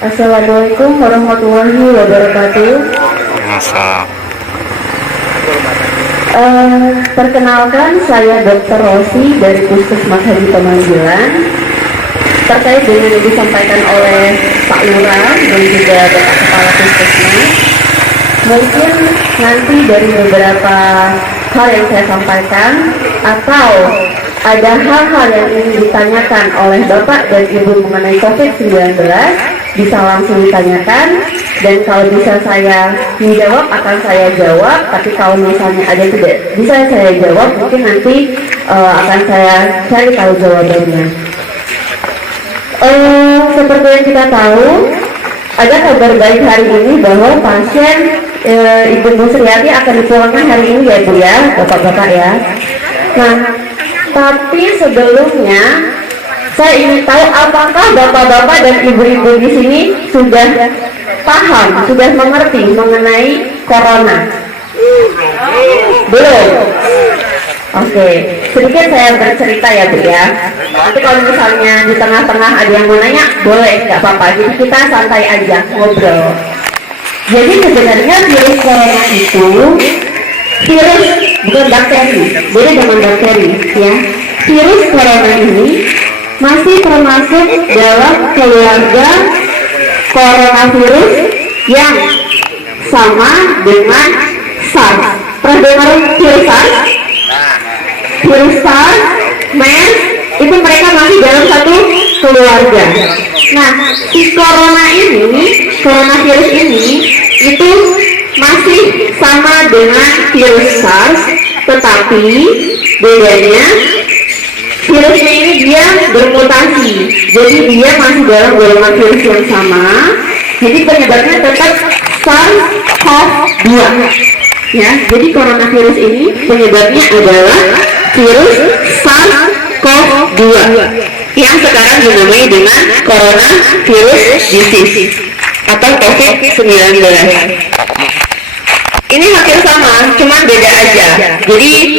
Assalamualaikum warahmatullahi wabarakatuh. Perkenalkan, saya Dr. Rosi dari Puskesmas Haji Pemanggilan. Terkait dengan yang disampaikan oleh Pak Lurah dan juga Bapak Kepala Puskesmas, mungkin nanti dari beberapa hal yang saya sampaikan atau ada hal-hal yang ingin ditanyakan oleh Bapak dan Ibu mengenai COVID-19, bisa langsung ditanyakan, dan kalau bisa saya menjawab akan saya jawab, tapi kalau misalnya ada tidak bisa saya jawab, mungkin nanti akan saya cari tahu jawabannya. Seperti yang kita tahu, ada kabar baik hari ini bahwa pasien Ibu Musriati akan dipulangkan hari ini ya Bu ya, Bapak-Bapak ya. Nah, tapi sebelumnya saya ingin tahu apakah bapak-bapak dan ibu-ibu di sini sudah paham, sudah mengerti mengenai corona? Belum? Oke, sedikit saya bercerita ya Bu ya. Nanti kalau misalnya di tengah-tengah ada yang mau nanya, boleh, nggak apa-apa. Jadi kita santai aja, ngobrol. Jadi sebenarnya virus corona itu virus, bukan bakteri, beda dengan bakteri ya. Virus corona ini masih termasuk dalam keluarga coronavirus yang sama dengan SARS. Pernah dengar virus SARS? Virus SARS, MERS, itu mereka masih dalam satu keluarga. Nah, si coronavirus ini itu masih sama dengan virus SARS, tetapi bedanya virusnya ini dia bermutasi, jadi dia masih dalam golongan virus yang sama, jadi penyebabnya tetap SARS-CoV-2 ya. Jadi coronavirus ini penyebabnya adalah virus SARS-CoV-2 yang sekarang dinamai dengan coronavirus disease atau COVID-19. Ini hampir sama, cuma beda aja. Jadi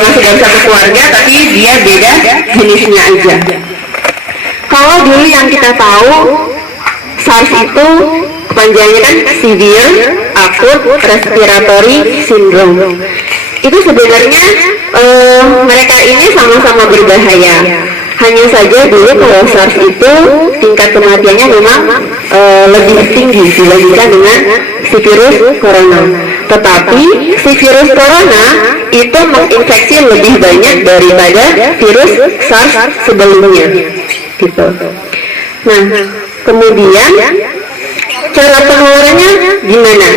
masih dalam satu keluarga, tapi dia beda jenisnya aja. Kalau dulu yang kita tahu, SARS itu kepanjangannya kan Severe Acute Respiratory Syndrome. Itu sebenarnya mereka ini sama-sama berbahaya. Hanya saja dulu kalau SARS itu tingkat kematiannya memang lebih tinggi dibandingkan dengan si virus corona. Tetapi si virus corona itu menginfeksi lebih banyak daripada virus SARS sebelumnya. Gitu. Nah, kemudian cara penularannya gimana?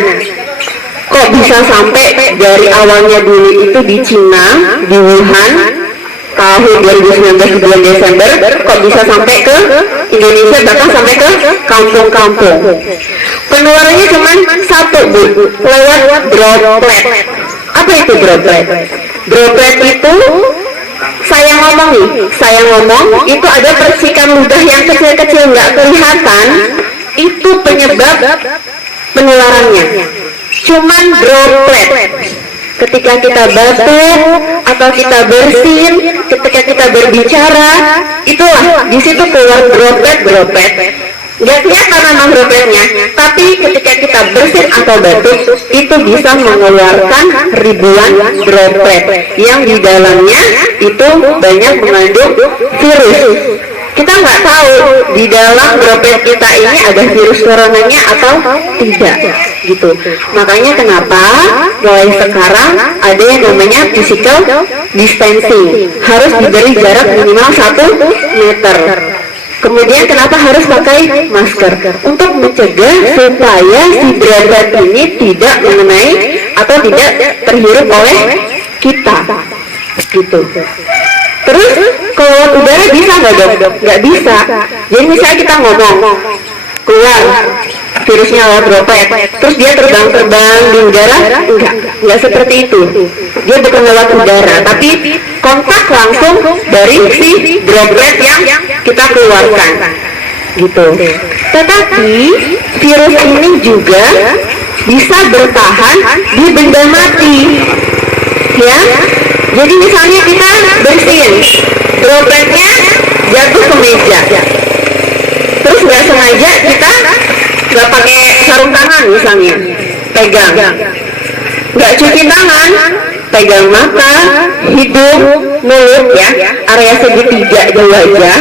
Kok bisa sampai dari awalnya dulu itu di Cina, di Wuhan, tahun 2019 bulan Desember, kok bisa sampai ke Indonesia, bahkan sampai ke kampung-kampung. Penularannya cuma satu, Bu, lewat droplet. Apa itu droplet? Droplet itu saya ngomong itu ada percikan ludah yang kecil-kecil nggak kelihatan, itu penyebab penularannya. Cuman droplet. Ketika kita batuk atau kita bersin, ketika kita berbicara, itulah di situ keluar droplet. Nggak kelihatan memang dropletnya, tapi ketika kita bersin atau batuk, itu bisa mengeluarkan ribuan droplet yang di dalamnya itu banyak mengandung virus. Kita nggak tahu di dalam droplet kita ini ada virus coronanya atau tidak, gitu. Makanya kenapa mulai sekarang ada yang namanya physical distancing, harus diberi jarak minimal 1 meter. Kemudian kenapa harus pakai masker? Untuk mencegah supaya si droplet ini tidak mengenai atau tidak terhirup oleh kita, gitu. Terus kalau udara bisa nggak dok? Nggak bisa. Jadi misalnya kita ngomong keluar virusnya lewat droplet, terus dia terbang di udara? Enggak seperti itu. Dia bukan lewat udara, tapi kontak langsung dari si droplet yang kita keluarkan, gitu. Tetapi virus ini juga bisa bertahan di benda mati, ya. Jadi misalnya kita bersin, dropletnya jatuh ke meja, terus nggak sengaja kita nggak pakai sarung tangan misalnya, pegang, nggak cuci tangan, pegang mata, hidung, mulut, ya, area segitiga di wajah,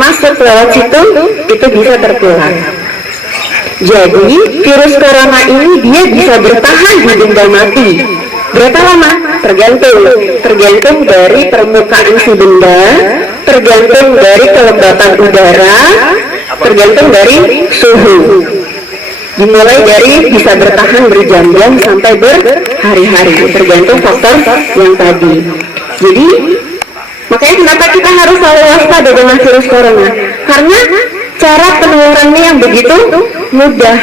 masuk lewat situ, itu bisa tertular. Jadi virus corona ini dia bisa bertahan di benda mati. Berapa lama? Tergantung dari permukaan si benda, tergantung dari kelembapan udara, tergantung dari suhu. Dimulai dari bisa bertahan berjam-jam sampai berhari-hari, tergantung faktor yang tadi. Jadi makanya kenapa kita harus selalu waspada dengan virus corona? Karena cara penularannya yang begitu mudah.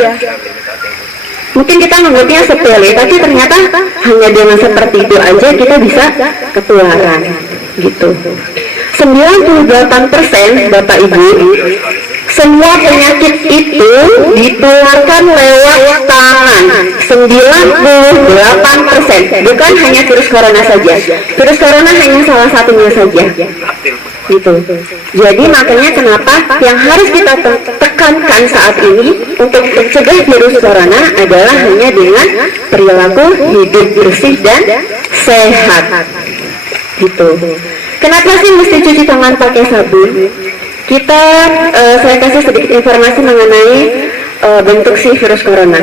Mungkin kita mengertinya sepele, tapi ternyata hanya dengan seperti itu aja kita bisa ketularan, gitu. 98% Bapak Ibu, semua penyakit itu ditularkan lewat tangan. 98%, bukan hanya virus corona saja. Virus corona hanya salah satunya saja, gitu. Jadi makanya kenapa yang harus kita tekankan saat ini untuk mencegah virus corona adalah hanya dengan perilaku hidup bersih dan sehat, gitu. Kenapa sih mesti cuci tangan pakai sabun? Saya kasih sedikit informasi mengenai bentuk si virus corona.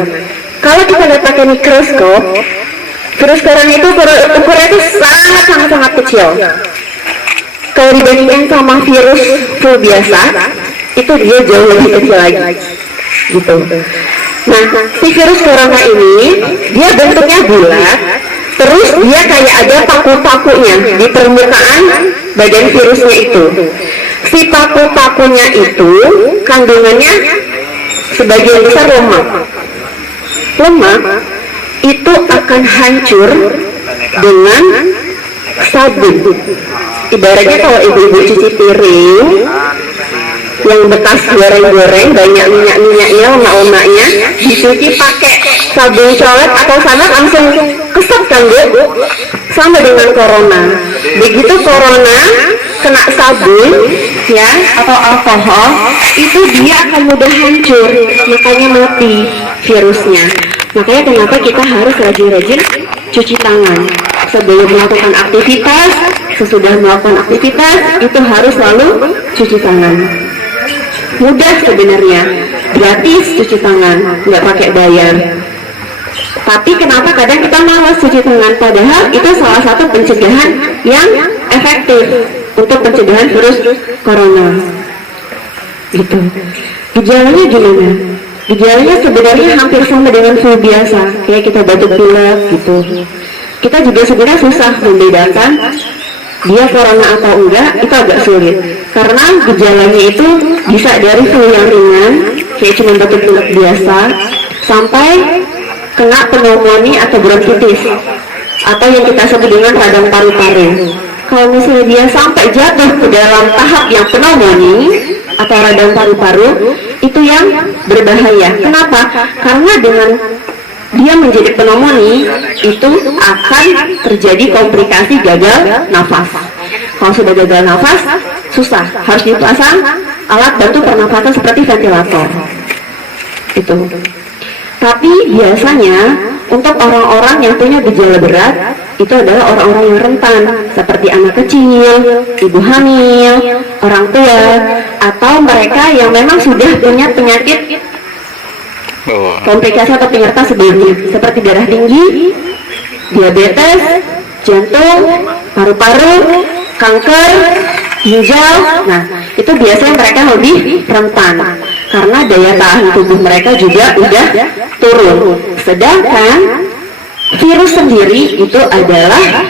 Kalau kita lihat pakai mikroskop, virus corona itu ukurannya itu sangat kecil. Kalau dibandingkan sama virus flu biasa, itu dia jauh lebih kecil lagi, gitu. Nah, si virus corona ini dia bentuknya bulat, terus dia kayak ada paku-pakunya di permukaan badan virusnya itu. Si paku-pakunya itu kandungannya sebagian besar lemak. Lemak itu akan hancur dengan sabun. Ibaratnya kalau ibu-ibu cuci piring yang bekas goreng-goreng banyak minyak-minyaknya, lemak-lemaknya, dicuci pakai sabun colet atau sanat langsung kesep kan Bu? Sama dengan corona. Begitu corona kena sabun ya atau alkohol, itu dia akan mudah hancur, makanya mati virusnya. Makanya kenapa kita harus rajin-rajin cuci tangan sebelum melakukan aktivitas, sesudah melakukan aktivitas itu harus selalu cuci tangan. Mudah sebenarnya, gratis cuci tangan, nggak pakai bayar. Tapi kenapa kadang kita malas cuci tangan, padahal itu salah satu pencegahan yang efektif untuk pencegahan virus corona. Gitu. Gejalanya gimana? Gejalanya sebenarnya hampir sama dengan flu biasa, kayak kita batuk pilek gitu. Kita juga sebenarnya susah membedakan dia corona atau enggak, itu agak sulit. Karena gejalanya itu bisa dari flu yang ringan, kayak cuma batuk pilek biasa, sampai kena pneumonia atau bronkitis, atau yang kita sebut dengan radang paru-paru. Kalau misalnya dia sampai jatuh ke dalam tahap yang pneumonia atau radang paru-paru, itu yang berbahaya. Kenapa? Karena dengan dia menjadi pneumonia, itu akan terjadi komplikasi gagal nafas. Kalau sudah gagal nafas, susah, harus dipasang alat bantu pernafasan seperti ventilator. Itu. Tapi biasanya untuk orang-orang yang punya gejala berat, itu adalah orang-orang yang rentan, seperti anak kecil, ibu hamil, orang tua, atau mereka yang memang sudah punya penyakit komplikasi atau penyerta sebelumnya, seperti darah tinggi, diabetes, jantung, paru-paru, kanker, ginjal. Nah, itu biasanya mereka lebih rentan karena daya tahan tubuh mereka juga udah turun. Sedangkan virus sendiri itu adalah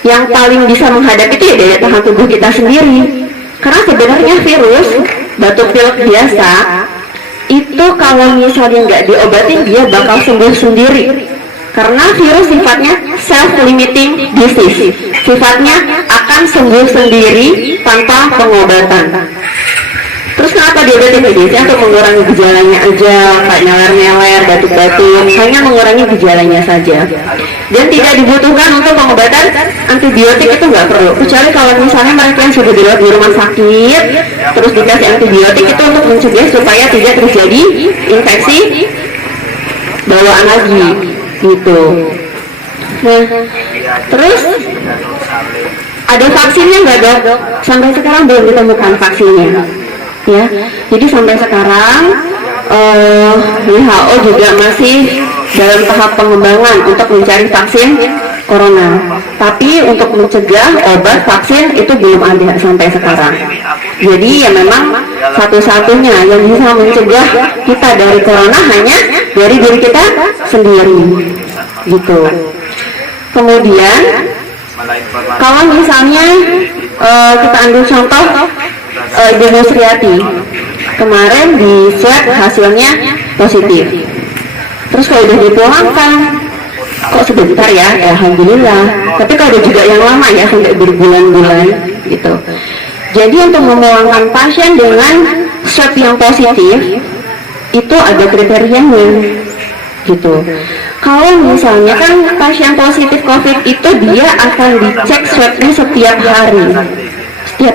yang paling bisa menghadapi itu ya daya tahan tubuh kita sendiri. Karena sebenarnya virus batuk pilek biasa itu kalau misalnya nggak diobatin dia bakal sembuh sendiri. Karena virus sifatnya self-limiting disease, sifatnya akan sembuh sendiri tanpa pengobatan. Terus kenapa diobatin? Biasanya untuk mengurangi gejalanya aja, kayak nyeler-nyeler, batuk-batuk, hanya mengurangi gejalanya saja. Dan tidak dibutuhkan untuk pengobatan antibiotik, itu nggak perlu. Kecuali kalau misalnya mereka yang sudah dirawat di rumah sakit, terus dikasih antibiotik, itu untuk mencegah supaya tidak terjadi infeksi bawaan lagi. Gitu. Nah, terus ada vaksinnya nggak dok? Sampai sekarang belum ditemukan vaksinnya. Ya, jadi sampai sekarang WHO juga masih dalam tahap pengembangan untuk mencari vaksin corona. Tapi untuk mencegah obat vaksin itu belum ada sampai sekarang. Jadi ya memang satu-satunya yang bisa mencegah kita dari corona hanya dari diri kita sendiri, gitu. Kemudian kalau misalnya kita ambil contoh Ibu Nusriati, kemarin di swab hasilnya positif. Terus kalau udah dipulangkan, kok sebentar ya, alhamdulillah. Tapi kalau ada juga yang lama ya, sampai berbulan-bulan gitu. Jadi untuk memulangkan pasien dengan swab yang positif itu ada kriterianya gitu. Kalau misalnya kan pasien positif COVID itu dia akan dicek swabnya setiap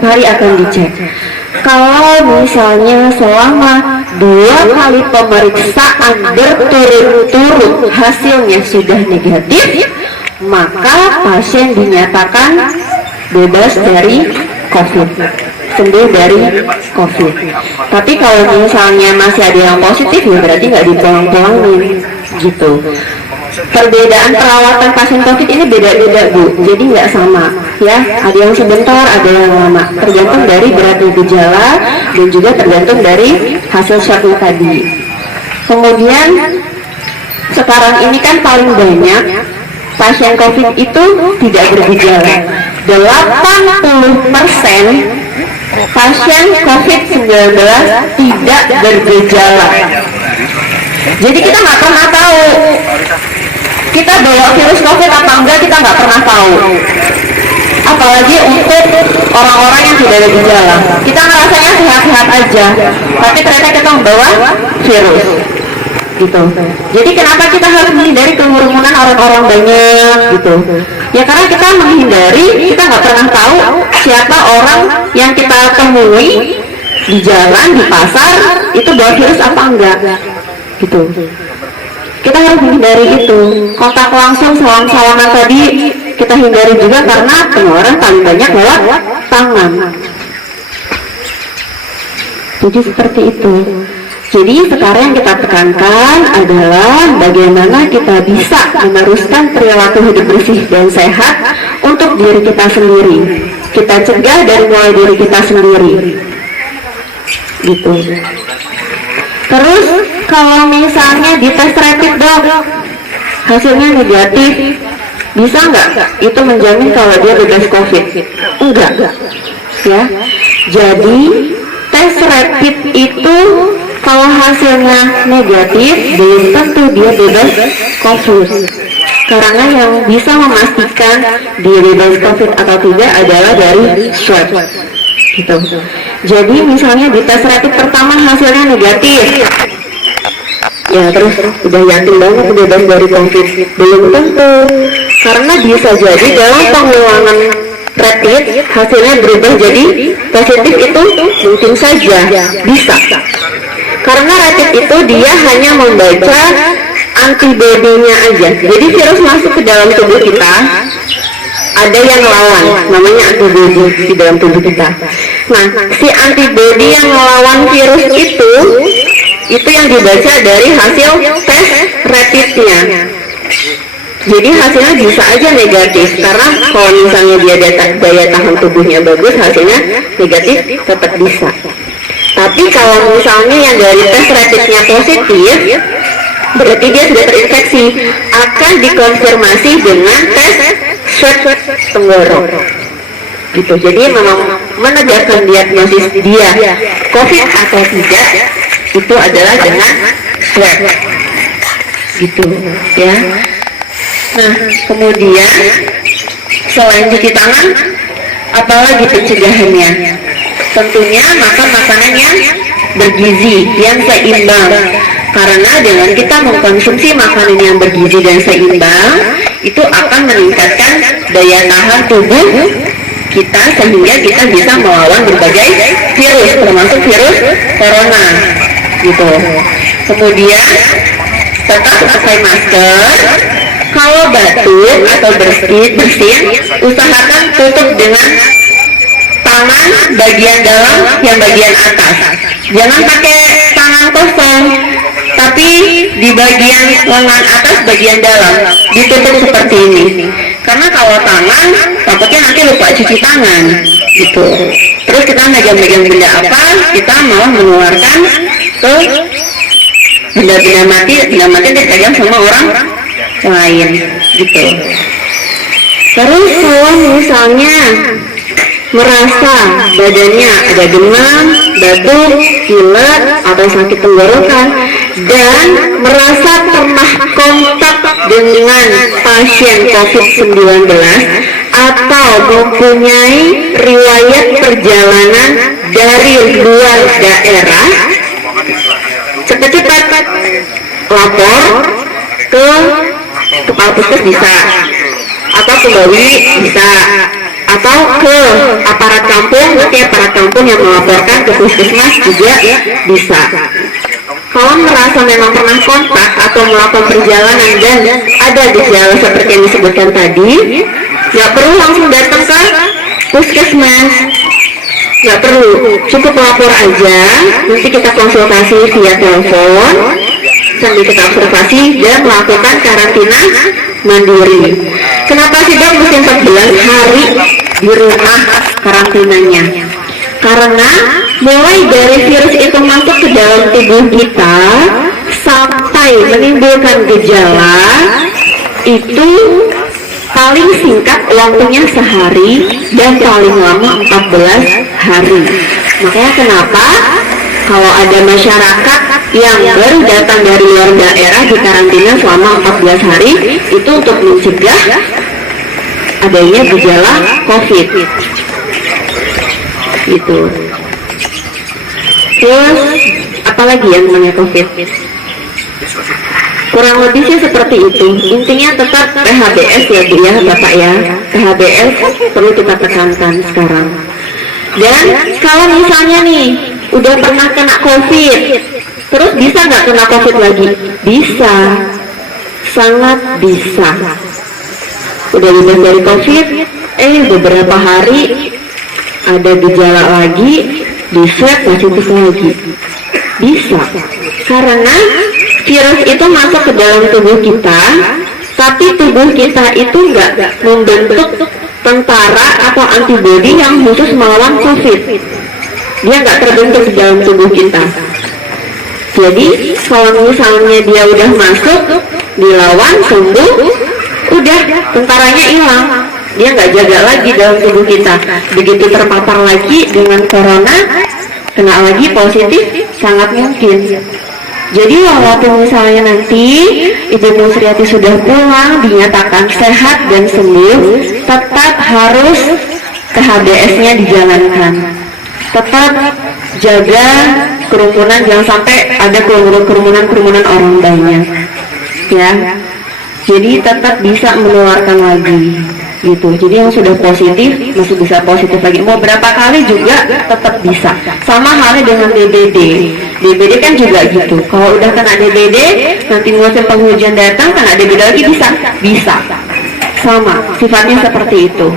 hari akan dicek. Kalau misalnya selama 2 kali pemeriksaan berturut-turut hasilnya sudah negatif, maka pasien dinyatakan bebas dari COVID, sembuh dari COVID. Tapi kalau misalnya masih ada yang positif, ya berarti nggak dipulang-pulangin gitu. Perbedaan perawatan pasien COVID ini beda-beda Bu, jadi nggak sama ya. Ada yang sebentar, ada yang lama, tergantung dari beratnya gejala dan juga tergantung dari hasil swabnya tadi. Kemudian sekarang ini kan paling banyak pasien COVID itu tidak bergejala. 80% pasien COVID-19 tidak bergejala. Jadi kita nggak pernah tahu kita bawa virus COVID apa enggak, kita nggak pernah tahu. Apalagi untuk orang-orang yang tidak ada gejala, kita ngerasanya sehat-sehat aja, tapi ternyata kita membawa virus gitu. Jadi kenapa kita harus menghindari kerumunan orang-orang banyak gitu? Ya karena kita menghindari, kita nggak pernah tahu siapa orang yang kita temui di jalan, di pasar, itu bawa virus apa enggak gitu. Kita harus menghindari itu. Kontak langsung, salam-salaman tadi kita hindari juga karena penularan paling banyak lewat tangan. Jadi seperti itu. Jadi sekarang yang kita tekankan adalah bagaimana kita bisa meneruskan perilaku hidup bersih dan sehat untuk diri kita sendiri. Kita cegah dari mulai diri kita sendiri. Gitu. Terus kalau misalnya di tes rapid dok, hasilnya negatif, bisa nggak itu menjamin kalau dia bebas COVID? Enggak. Ya. Jadi tes rapid itu kalau hasilnya negatif belum tentu dia bebas COVID. Karena yang bisa memastikan dia bebas COVID atau tidak adalah dari swab. Gitu. Jadi misalnya di tes rapid pertama hasilnya negatif, ya terus udah yakin banget bebas dari COVID, belum tentu, karena bisa jadi dalam pengulangan rapid hasilnya berubah jadi positif, itu mungkin saja bisa, karena rapid itu dia hanya membaca antibodinya aja. Jadi virus masuk ke dalam tubuh kita, ada yang lawan, namanya antibodi di dalam tubuh kita. Nah, si antibodi yang melawan virus itu yang dibaca dari hasil tes rapidnya. Jadi hasilnya bisa aja negatif, karena kalau misalnya dia daya tahan tubuhnya bagus, hasilnya negatif tetap bisa. Tapi kalau misalnya yang dari tes rapidnya positif, berarti dia sudah terinfeksi, akan dikonfirmasi dengan tes swab tenggorok. Gitu. Jadi memang menegakkan diagnosis dia COVID atau tidak itu adalah dengan swab. Gitu, ya. Nah, kemudian selain cuci tangan, apalagi pencegahannya? Tentunya makan makanan yang bergizi, yang seimbang. Karena dengan kita mengkonsumsi makanan yang bergizi dan seimbang, itu akan meningkatkan daya tahan tubuh kita sehingga kita bisa melawan berbagai virus, termasuk virus corona. Gitu. Kemudian tetap pakai masker. Kalau batuk atau bersin, usahakan tutup dengan tangan bagian dalam yang bagian atas. Jangan pakai tangan kosong, tapi di bagian lengan atas bagian dalam ditutup seperti ini. Karena kalau tangan, takutnya nanti lupa cuci tangan, gitu. Terus kita megang-megang benda apa, kita malah menularkan ke benda-benda mati dipegang sama orang lain, gitu. Terus kalau misalnya merasa badannya ada demam, batuk, pilek, atau sakit tenggorokan, dan merasa pernah kontak dengan pasien COVID-19 atau mempunyai riwayat perjalanan dari luar daerah, cepat-cepat lapor ke kepala puskes bisa, atau ke Bawi bisa, atau ke aparat kampung, nanti aparat kampung yang melaporkan ke puskesmas juga bisa. Kalau merasa memang pernah kontak atau melakukan perjalanan dan ada gejala seperti yang disebutkan tadi, nggak perlu langsung datang ke puskesmas, nggak perlu, cukup lapor aja, nanti kita konsultasi via telepon sambil kita observasi dan melakukan karantina mandiri. Kenapa sih dok mesti 14 hari di rumah karantinanya? Karena mulai dari virus itu masuk ke dalam tubuh kita sampai menimbulkan gejala itu paling singkat waktunya sehari dan paling lama 14 hari. Makanya kenapa kalau ada masyarakat yang baru datang dari luar daerah di karantina selama 14 hari itu untuk mencegah adanya gejala COVID. Itu. Terus apalagi yang namanya COVID? Kurang lebih sih seperti itu. Intinya tetap PHBS ya Bu ya Bapak ya. PHBS perlu kita tekankan sekarang. Dan kalau misalnya nih udah pernah kena COVID, terus bisa nggak kena COVID lagi? Bisa, sangat bisa. udah bebas dari COVID, beberapa hari ada gejala lagi, di swab positif lagi. Bisa, karena virus itu masuk ke dalam tubuh kita, tapi tubuh kita itu nggak membentuk tentara atau antibodi yang khusus melawan COVID. Dia nggak terbentuk di dalam tubuh kita. Jadi kalau misalnya dia udah masuk, dilawan, sembuh, udah tentaranya hilang. Dia nggak jaga lagi dalam tubuh kita. Begitu terpapar lagi dengan corona, kena lagi positif, sangat mungkin. Jadi walaupun misalnya nanti Ibu Musriati sudah pulang, dinyatakan sehat dan sembuh, tetap harus KHBS-nya dijalankan. Tetap jaga kerumunan, jangan sampai ada kerumunan orang banyak, ya. Jadi tetap bisa menularkan lagi, gitu. Jadi yang sudah positif masih bisa positif lagi. Mau berapa kali juga tetap bisa. Sama halnya dengan DBD. DBD kan juga gitu. Kalau udah kena DBD, nanti musim penghujan datang, kena DBD lagi bisa. Sama, sifatnya seperti itu.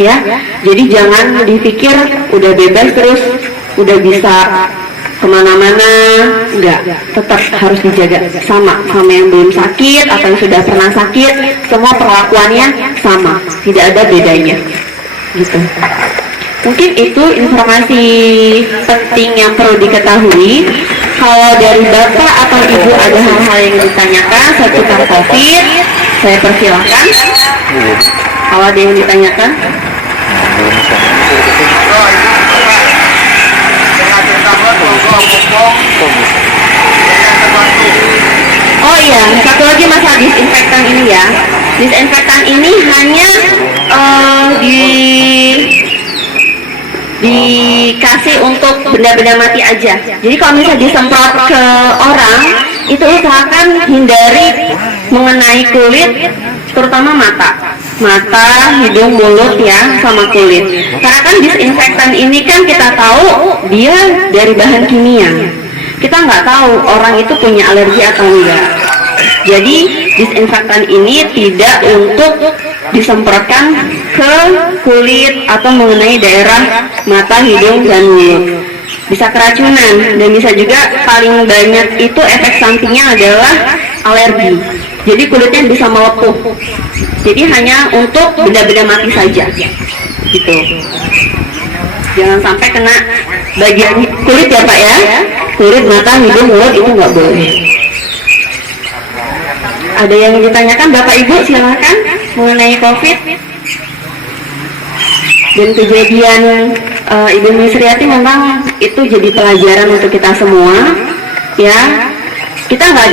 Ya, jadi jangan dipikir udah bebas terus udah bisa kemana-mana, enggak, tetap harus dijaga. Sama yang belum sakit atau yang sudah pernah sakit, semua perlakuannya sama, tidak ada bedanya, gitu. Mungkin itu informasi penting yang perlu diketahui. Kalau dari Bapak atau Ibu ada hal-hal yang ditanyakan seputar COVID, saya persilahkan. Kalau ada yang ditanyakan. Oh iya, satu lagi masalah disinfektan ini ya. Disinfektan ini hanya dikasih untuk benda-benda mati aja. Jadi kalau misalnya disemprot ke orang, itu usahakan hindari mengenai kulit, terutama mata, hidung, mulut ya, sama kulit. Karena kan disinfektan ini kan kita tahu dia dari bahan kimia. Kita nggak tahu orang itu punya alergi atau enggak. Jadi disinfektan ini tidak untuk disemprotkan ke kulit atau mengenai daerah mata, hidung, dan mulut. Bisa keracunan dan bisa juga paling banyak itu efek sampingnya adalah alergi. Jadi kulitnya bisa melepuh. Jadi hanya untuk benda-benda mati saja, gitu. Jangan sampai kena bagian kulit ya Pak ya. Kulit, mata, hidung, mulut itu nggak boleh. Ada yang ditanyakan Bapak Ibu, silakan mengenai COVID dan kejadian Ibu Musriati. Memang itu jadi pelajaran untuk kita semua, ya. Kita nggak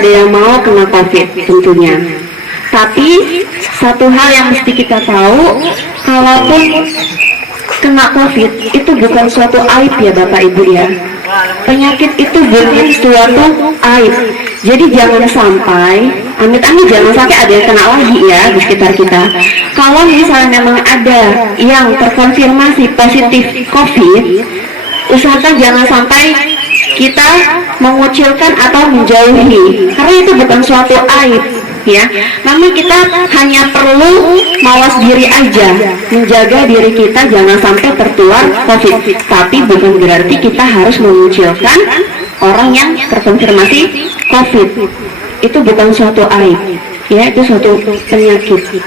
ada yang mau kena COVID tentunya. Tapi satu hal yang mesti kita tahu, kalaupun kena COVID itu bukan suatu aib ya Bapak Ibu ya. Penyakit itu bukan suatu aib. Jadi jangan sampai, amit-amit jangan sampai ada yang kena lagi ya di sekitar kita. Kalau misalnya memang ada yang terkonfirmasi positif COVID, usahakan jangan sampai kita mengucilkan atau menjauhi, karena itu bukan suatu aib ya. Namun kita hanya perlu mawas diri aja, menjaga diri kita jangan sampai tertular COVID. Tapi bukan berarti kita harus mengucilkan orang yang terkonfirmasi COVID. Itu bukan suatu aib ya, itu suatu penyakit.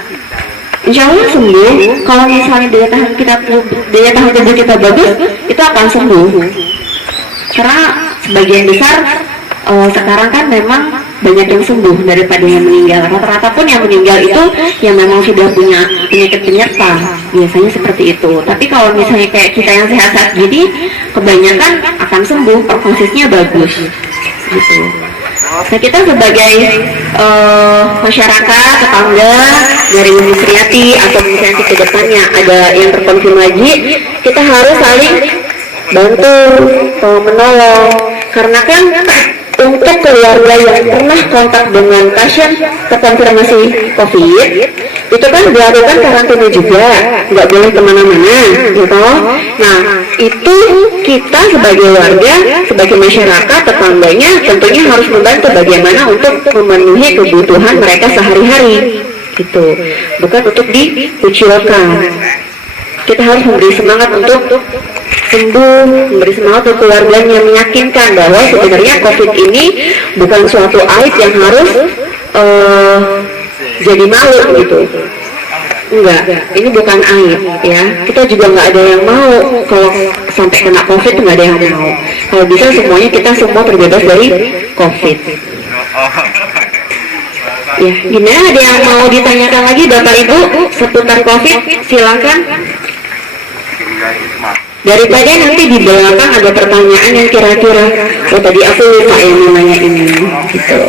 Insya Allah sembuh. Kalau misalnya daya tahan tubuh kita bagus, itu akan sembuh. Karena sebagian besar sekarang kan memang banyak yang sembuh daripada yang meninggal. Rata-rata pun yang meninggal itu yang memang sudah punya penyakit penyerta, biasanya seperti itu. Tapi kalau misalnya kayak kita yang sehat-sehat gini, kebanyakan akan sembuh, prognosisnya bagus gitu. Nah kita sebagai masyarakat, tetangga dari Musriati atau misalnya ke depannya ada yang terkonfirmasi, kita harus saling bantu, menolong. Karena kan untuk keluarga yang pernah kontak dengan pasien terkonfirmasi COVID, itu kan dilakukan karantina juga, nggak boleh kemana-mana, gitu. Nah, itu kita sebagai warga, sebagai masyarakat, tetangganya tentunya harus membantu bagaimana untuk memenuhi kebutuhan mereka sehari-hari, gitu, bukan untuk dikucilkan. Kita harus memberi semangat untuk sembuh, memberi semangat untuk keluarganya, meyakinkan bahwa sebenarnya COVID ini bukan suatu aib yang harus jadi malu gitu. Enggak, ini bukan aib ya. Kita juga nggak ada yang mau kalau sampai kena COVID, nggak ada yang mau. Kalau bisa semuanya kita semua terbebas dari COVID. Ya, gimana, ada yang mau ditanyakan lagi Bapak Ibu seputar COVID? Silakan. Daripada nanti di belakang ada pertanyaan yang kira-kira, oh tadi aku lupa yang namanya ini, gitu.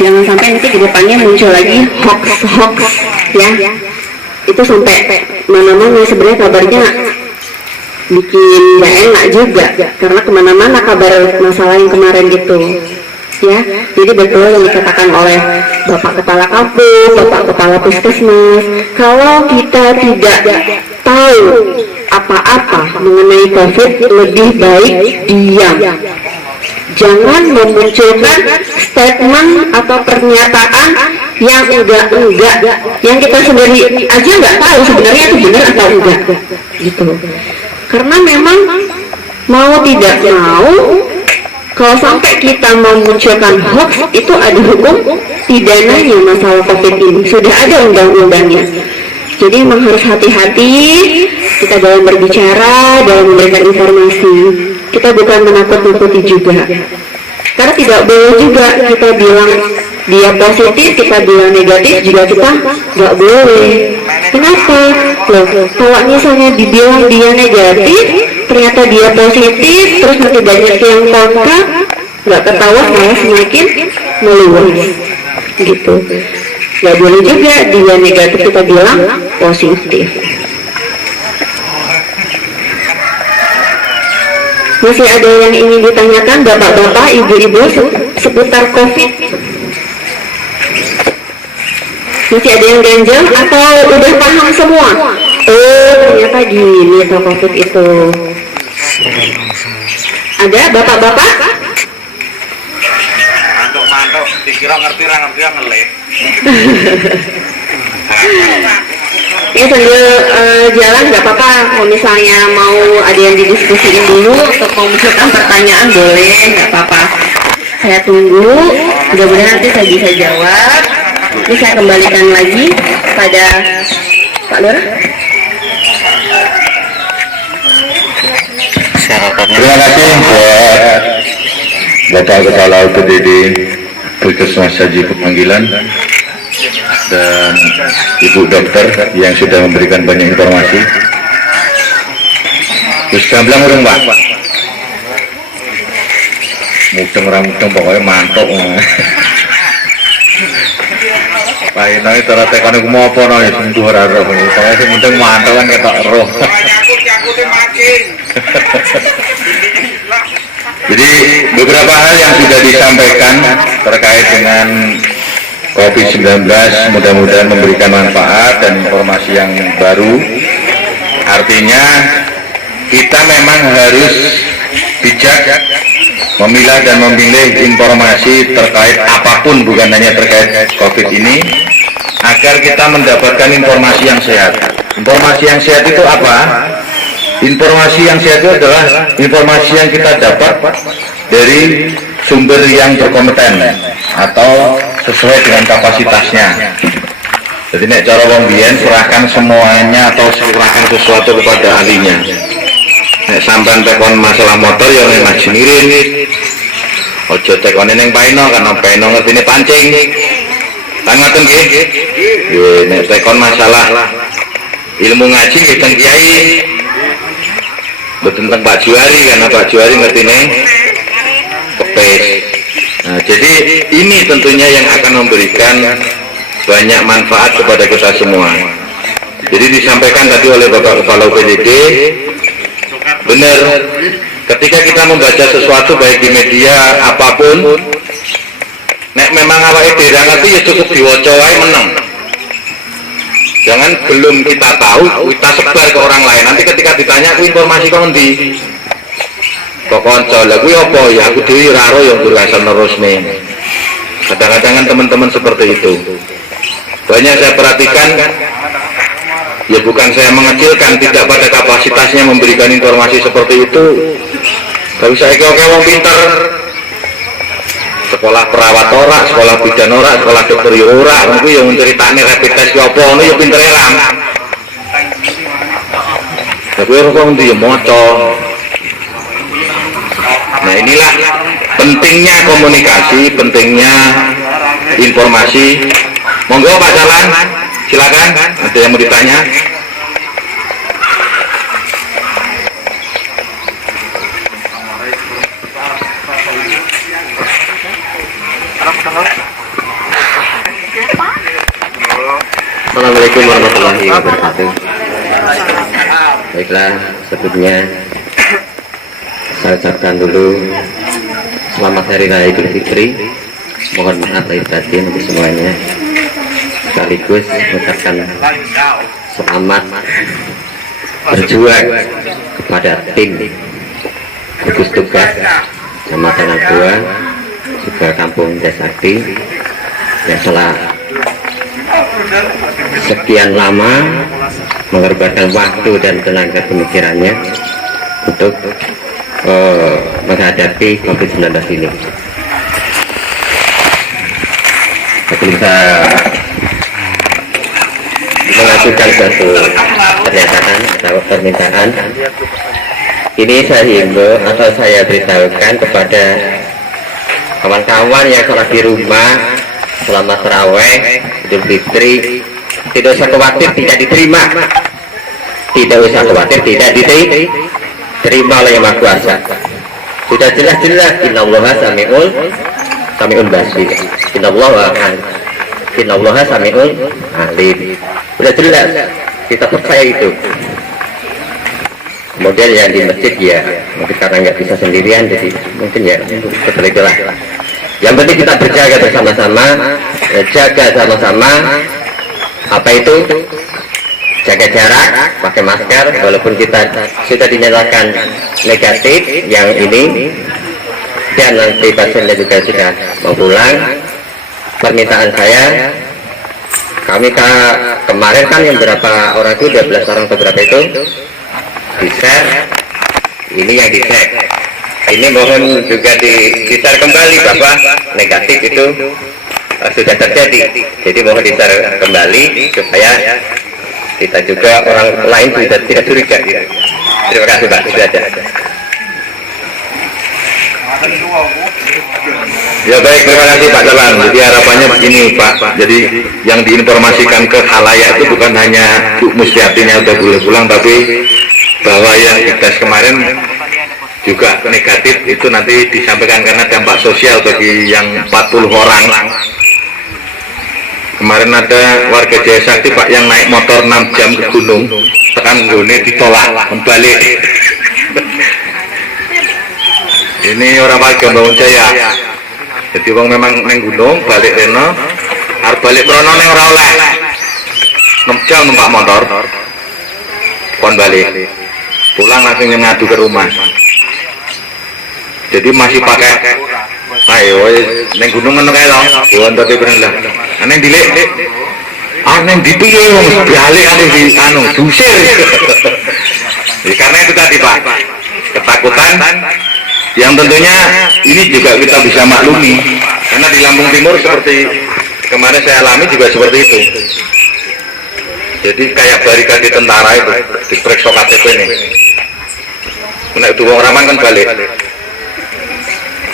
Jangan sampai nanti di depannya muncul lagi hoax ya. Itu sampai mana-mana, sebenarnya kabarnya bikin gak enak juga, karena kemana-mana kabar masalah yang kemarin gitu. Ya, jadi betul yang dikatakan oleh Bapak Kepala Kampung, Bapak Kepala Puskesmas, kalau kita tidak tahu apa-apa mengenai COVID, lebih baik diam. Jangan memunculkan statement atau pernyataan yang enggak, yang kita sendiri aja nggak tahu sebenarnya itu benar atau enggak, gitu. Karena memang mau tidak mau, kalau sampai kita memunculkan hoax, itu ada hukum pidananya masalah COVID ini. Sudah ada undang-undangnya. Jadi memang harus hati-hati kita dalam berbicara, dalam memberikan informasi. Kita bukan menakut-nakuti juga. Karena tidak boleh juga kita bilang dia positif, kita bilang negatif, juga kita nggak boleh. Kenapa? Loh, kalau misalnya dibilang dia negatif, ternyata dia positif, terus nanti banyak yang kontak, nggak ketahuan, malah semakin meluas, gitu. Nggak boleh juga dia negatif kita bilang positif. Masih ada yang ingin ditanyakan bapak-bapak, ibu-ibu seputar COVID? Masih ada yang ganjel atau udah paham semua? Oh, ternyata gini toh COVID itu. Ada bapak-bapak? Mantuk, dikira ngerti ngelit. Ya sambil jalan nggak apa-apa. Kalau misalnya mau ada yang didiskusiin dulu untuk memunculkan pertanyaan, boleh, nggak apa-apa. Saya tunggu, mudah-mudahan nanti saya bisa jawab. Ini saya kembalikan lagi pada Pak Lurah. Terima kasih buat Bapak Kepala UPTD Puskesmas Haji Pemanggilan dan Ibu Dokter yang sudah memberikan banyak informasi. Terus gamblang urung Pak? Mudeng pokoknya mantap. Pak ini cara tekan aku mau apa nih? Sentuh raro. Pokoknya si mudeng mantap kan ketok roh. Jadi beberapa hal yang sudah disampaikan terkait dengan COVID-19 mudah-mudahan memberikan manfaat dan informasi yang baru. Artinya kita memang harus bijak memilah dan memilih informasi terkait apapun, bukan hanya terkait COVID ini, agar kita mendapatkan informasi yang sehat. Informasi yang sehat itu apa? Informasi yang sehat itu adalah informasi yang kita dapat dari sumber yang berkompeten atau sesuai dengan kapasitasnya. Jadi nek cara wong biyen serahkan semuanya atau serahkan sesuatu kepada ahlinya. Nek sampean tekon masalah motor ya nek majenirin. Ojo tekone ning paino kan paino ngertine pancing. Kan ngoten nggih? Nggih, nek tekon masalah ilmu ngaji nggih teng kiai. Betul tentang Pak Juari, karena Pak Juari ngerti nih kepes. Nah, jadi ini tentunya yang akan memberikan banyak manfaat kepada kita semua. Jadi disampaikan tadi oleh Bapak Kepala UPTD, benar, ketika kita membaca sesuatu baik di media apapun, nek memang awake dhewe ngerti ya cukup diwaca wae meneng. Jangan belum kita tahu, kita sebar ke orang lain. Nanti ketika ditanya, aku informasi kok ngendi? Kok konco, lah kuwi apa? Ya aku dhewe ora ro yang berasal terus nih. Kadang-kadang kan teman-teman seperti itu. banyak saya perhatikan, ya bukan saya mengecilkan, tidak pada kapasitasnya memberikan informasi seperti itu, tapi saya kira wong pinter, sekolah perawat ora, sekolah bidan ora, sekolah dokter ya ora, mungkin yang menceritani rapid test ya apa, ini ya pinter elang. Tapi orang itu ya moco. Nah inilah pentingnya komunikasi, pentingnya informasi. Monggo Pak Jalan, silakan. Ada yang mau ditanya? Assalamualaikum warahmatullahi wabarakatuh. Baiklah, sebelumnya saya ucapkan dulu selamat Hari Raya Idul Fitri. Mohon maaf lahir batin untuk semuanya. Sekaligus mengucapkan selamat berjuang kepada tim gugus tugas Kecamatan Abua, juga Kampung Desakti yang telah sekian lama mengorbankan waktu dan tenaga pemikirannya untuk menghadapi COVID-19 ini. Saya mengajukan suatu pernyataan atau permintaan. Ini saya himbau atau saya beritahukan kepada kawan-kawan yang sholat di rumah selama taraweh Idul Fitri, tidak usah khawatir tidak diterima, tidak usah khawatir tidak diterima oleh Yang Maha Kuasa. Sudah jelas-jelas innallaha sami'un basir, innallaha sami'un alim. Sudah jelas, kita percaya itu. Kemudian yang di masjid ya mungkin karena nggak bisa sendirian, jadi mungkin ya seperti itulah. Yang penting kita berjaga bersama-sama, jaga sama-sama. Apa itu? Jaga jarak, pakai masker, walaupun kita sudah dinyatakan negatif yang ini, dan nanti pasiennya juga sudah mau pulang. Permintaan saya, kami kemarin kan yang berapa orang itu, 12 orang atau berapa itu, di-share, ini yang di-share. Ini mohon juga di-share kembali bahwa negatif itu sudah terjadi. Jadi mohon di-share kembali supaya kita juga orang lain tidak curiga. Terima kasih Pak, sudah ada. Ya baik, terima kasih Pak Jalan. Jadi harapannya begini Pak, jadi yang diinformasikan ke khalayak itu bukan hanya Bu Mustiatinya udah boleh pulang, tapi bahwa yang dites kemarin juga negatif itu nanti disampaikan karena dampak sosial bagi yang 40 orang. Kemarin ada warga Jaya Sakti Pak yang naik motor 6 jam ke gunung, tekan gune ditolak kembali. Ini orang warga Bangun Jaya. Jadi wong memang neng gunung balik reno, arep balik prono neng ora oleh. 6 jam numpak motor. Kon balik. Pulang langsung ngadu ke rumah. Jadi masih pakai ayo neng gunung ngono kae lho. Wonten bareng lah. Neng dilek. Neng dipiye wong balik di anu dusir. Karena itu tadi Pak, ketakutan yang tentunya ini juga kita bisa maklumi karena di Lampung Timur seperti kemarin saya alami juga seperti itu. Jadi kayak barikade tentara itu diperiksa KTP ini. Nek itu wong raman kan balik.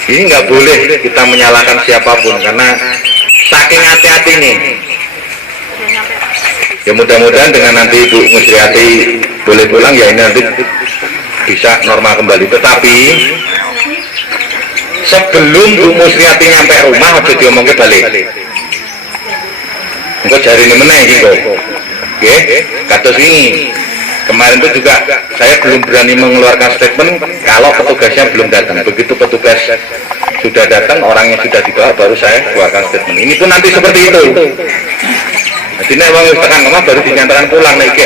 Ini nggak boleh kita menyalahkan siapapun karena saking hati-hati nih. Ya mudah-mudahan dengan nanti Ibu Musriati boleh pulang ya ini nanti bisa normal kembali. Tetapi sebelum Bu Musriati nyampe rumah harus diomongin balik. Engkau cari ini meneh gitu. Oke, kados ini kemarin itu juga saya belum berani mengeluarkan statement kalau petugasnya belum datang. Begitu petugas sudah datang, orangnya sudah dibawa, baru saya keluarkan statement. Ini pun nanti seperti itu. Jadi nek wong wis tekan omah baru dinyatakan pulang nek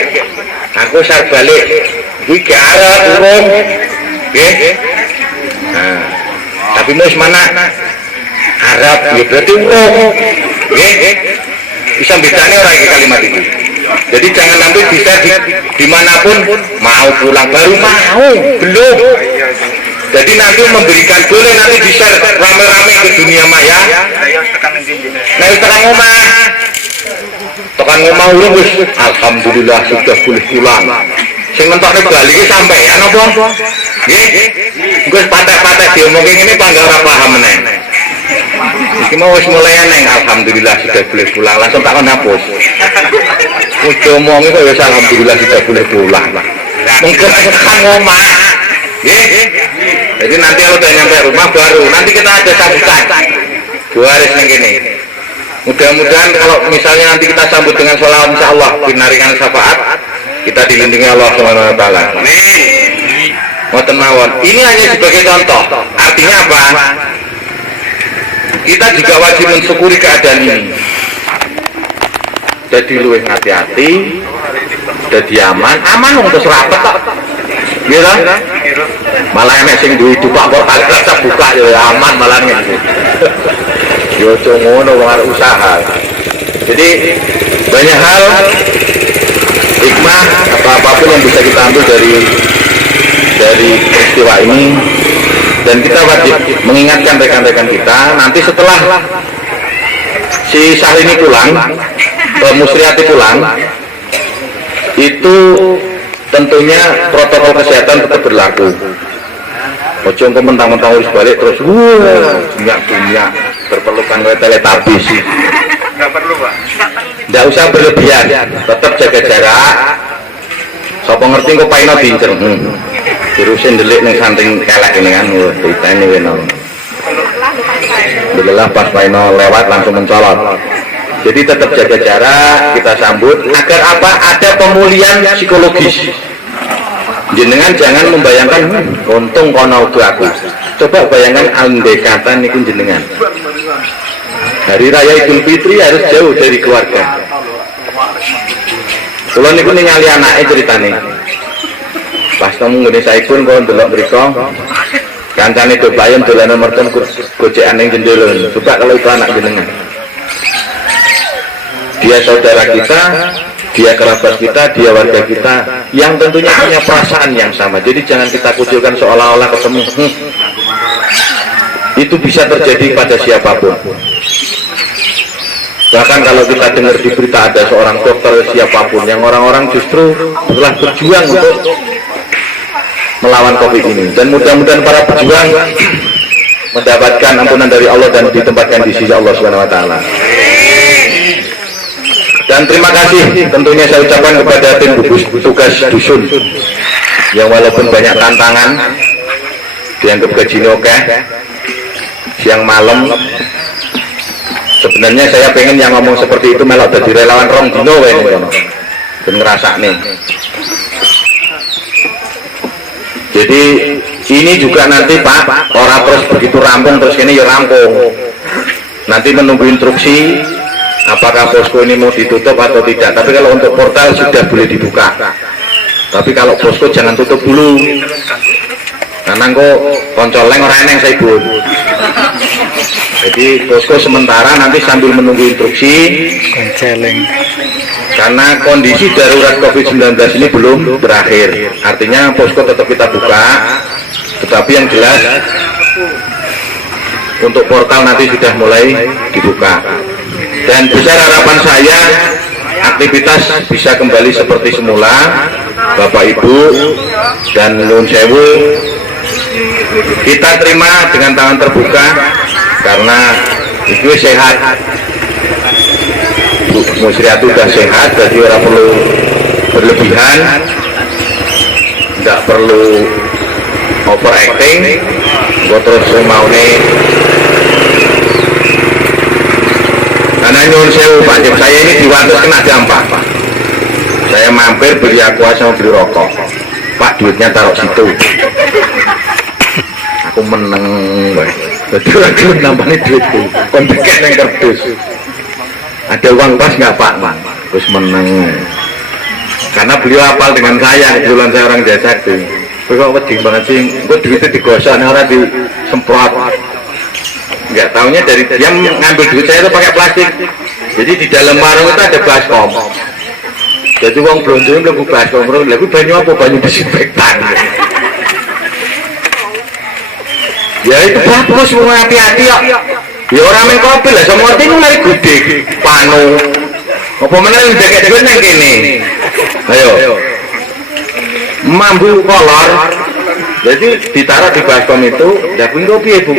aku sak balik kuwi ke arah urung. Nggih. Nah, tapi mus mana? Arab ya berarti urung. Nggih. bisa bedanya orang ini kalimat itu. Jadi jangan nanti bisa dimanapun mau pulang baru mau belum. Jadi nanti memberikan boleh nanti bisa rame-rame ke dunia maya. Nah tekan ngomah, tekan ngomah urus. Alhamdulillah sudah boleh pulang. Sing mentokne bali iki sampean apa? Nggih. Gus patah-patah diomongin ini panggal ora paham meneh. Iki mau wis mulai neng alhamdulillah sudah boleh pulang. Langsung tak hapus. Wis diomongi kok wis alhamdulillah sudah boleh pulang. Mungkin tekan ngomah. Nggih. Jadi nanti kalau udah nyampe rumah baru nanti kita ada sambutan. Dua hari ini. Mudah-mudahan kalau misalnya nanti kita sambut dengan sholawat insyaallah binarikan syafaat kita dilindungi Allah Subhanahu wa taala. Ngoten mawon. Ini hanya sebagai contoh. Artinya apa? Kita juga wajib mensyukuri keadaan ini. Jadi luwih hati-hati, jadi aman untuk serapat kok. Gitu? Malah enek sing duwe dupak kok tak buka ya aman malah ngene. Yo ngono wong arep usaha. Jadi banyak hal hikmah apapun yang bisa kita ambil dari peristiwa ini, dan kita wajib mengingatkan rekan-rekan kita nanti setelah si Syahrini pulang, Musriati pulang, itu tentunya protokol kesehatan tetap berlaku. Ojo engko mentang-mentang urus balik terus bunyak berpelukan kayak teletabis. Nggak perlu, Pak. Nggak usah berlebihan, tetap jaga jarak. Sopo ngerti kok paino diincer. Virusin delik ning santing kelek ini kan, diteni weno. Alhamdulillah pas paino lewat langsung mencolot. Jadi tetap jaga jarak, kita sambut agar apa? Ada pemulihan psikologis. Jenengan jangan membayangkan untung kono aku. Coba bayangkan andai kata niku jenengan. Hari Raya Idul Fitri harus jauh dari keluarga. Kalau niku ningali anake ceritane. Pas temu ngene saipun kok ndelok mriko. Kancane do bayem dolanan merton gojekan ning jendela. Coba kalau itu anak jenengan. Dia saudara kita, dia kerabat kita, dia warga kita yang tentunya punya perasaan yang sama. Jadi jangan kita kucilkan seolah-olah ketemu. Itu bisa terjadi pada siapapun. Bahkan kalau kita dengar di berita ada seorang dokter siapapun yang orang-orang justru telah berjuang untuk melawan COVID ini. Dan mudah-mudahan para pejuang mendapatkan ampunan dari Allah dan ditempatkan di sisi Allah Subhanahu wa taala. Dan terima kasih tentunya saya ucapkan kepada tim gugus tugas dusun yang walaupun banyak tantangan dianggap gajinya oke, siang malam. Sebenarnya saya pengen yang ngomong seperti itu melok jadi relawan rong dino dan ngerasa nih. Jadi ini juga nanti Pak, orang terus begitu rampung terus ini ya rampung. Nanti menunggu instruksi apakah posko ini mau ditutup atau tidak. Tapi kalau untuk portal sudah boleh dibuka. Tapi kalau posko jangan tutup dulu. Karena kok koncoleng orang yang saya buat. Jadi posko sementara nanti sambil menunggu instruksi. Konceleng. Karena kondisi darurat COVID-19 ini belum berakhir. Artinya posko tetap kita buka. Tetapi yang jelas untuk portal nanti sudah mulai dibuka. Dan besar harapan saya aktivitas bisa kembali seperti semula, Bapak Ibu dan Nuwun Sewu kita terima dengan tangan terbuka karena itu sehat. Bu Musriati sudah sehat, jadi orang perlu berlebihan, tidak perlu overacting. Gue terus mau nih. Karena Nyuwun Sewu Pak Cip, saya ini diwates kena dampak Pak. Saya mampir beli aqua sama beli rokok. Pak duitnya taruh situ. Aku menang, jadi aku nambahnya duitku. Kontekan yang kerdus. Ada uang pas nggak Pak? Terus menang. Karena beliau hafal dengan saya, kebetulan saya orang jasa itu. Kok wedi banget sih? Gue duitnya digosok, orang disemprot. Nggak taunya dari dia ngambil duit saya itu pakai plastik Jadi di dalam warung itu ada baskom. Jadi uang blonjo mlebu baskom, lha banyu apa? Banyu disinfektan. Ya itu bagus, mau hati-hati ya. Ya orang main kopi lah, semua itu lari gede, panu. Apa mana yang deket-deket neng kini? Ayo, mambu kolor. Jadi ditaruh di baskom itu, dapin kopi ya bu.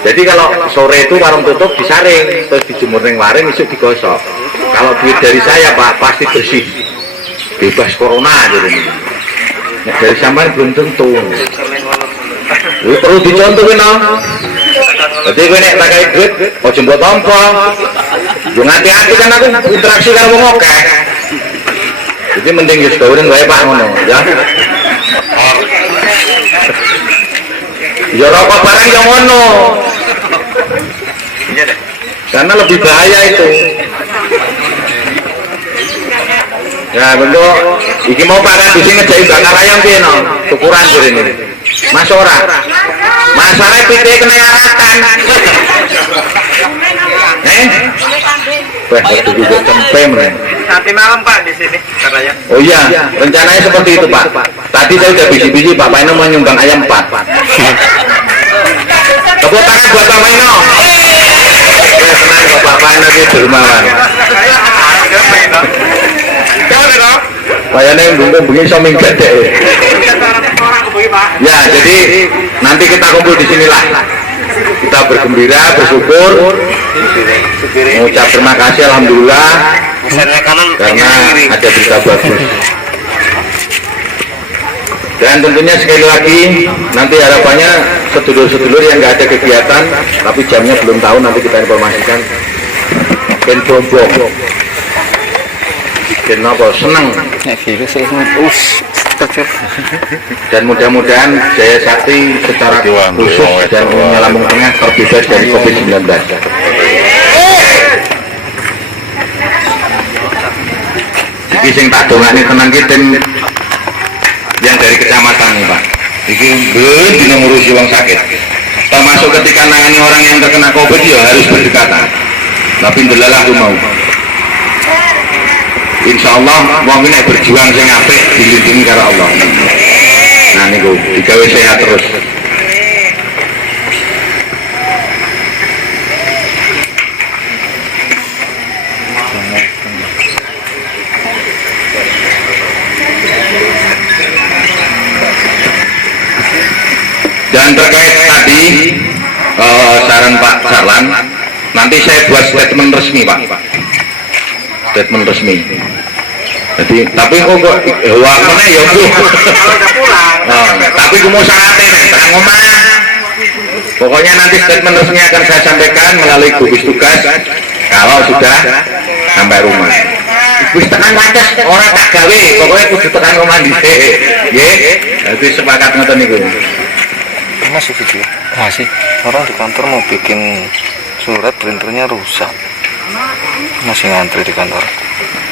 Jadi kalau sore itu warung tutup disaring, terus dijemur neng waring, isuk digosok. Kalau duit dari saya pak pasti bersih, bebas corona jadi. Nah, dari sampean belum tentu. Lu perlu dicontohin no. Jadi gue nek pakai duit, mau jemput tompo. Gue hati-hati kan aku interaksi karo wong akeh. Jadi mending wis gawuran wae Pak ngono, ya. Ya rokok barang yang ngono. Karena lebih bahaya itu. Ya bentuk, iki mau pakai di sini ngejai bakar ayam piye no? Ukuran ini. Mas ora. Masalah pite kena aratan. Wah, waktu juga cempe men. Nanti malam Pak di sini katanya. Oh iya, rencananya seperti itu Pak. Tadi saya udah biji-biji Pak Paino mau nyumbang ayam 4. Tepuk tangan buat Pak Paino. Ya tenang kok Pak Paino itu dermawan. Kayaknya yang bungkung begini so minggat deh. Ya, jadi nanti kita kumpul di sinilah. Kita bergembira, bersyukur, mengucap terima kasih, alhamdulillah, karena ada berita bagus. Dan tentunya sekali lagi, nanti harapannya sedulur-sedulur yang nggak ada kegiatan, tapi jamnya belum tahu, nanti kita informasikan. Ben bombong, ben apa seneng. Dan mudah-mudahan Jaya Sakti secara khusus dan Umumnya Lampung Tengah terbebas dari COVID-19. Iki sing tak dongakne tenang ki tim yang dari kecamatan nih Pak. Iki ben dina ngurusi wong sakit. Termasuk ketika nangani orang yang terkena COVID ya harus berdekatan. Tapi ndelalah aku mau. Insya Allah mau ini berjuang sing apik dilindungi karo Allah. Nah niku digawe sehat terus. Dan terkait tadi saran Pak Sarlan, nanti saya buat statement resmi Pak. Statement resmi. Jadi tapi kok warnanya ya Bu. Tapi mau syaratnya nih, terang omah. Pokoknya nanti statement resmi akan saya sampaikan melalui gugus tugas kalau sudah sampai rumah. Wis tekan wates ora tak gawe, pokoknya kudu tekan omah dhisik. Nggih. Jadi sepakat ngoten niku. Masih video? Masih. Orang di kantor mau bikin surat, printernya rusak. Masih ngantri di kantor.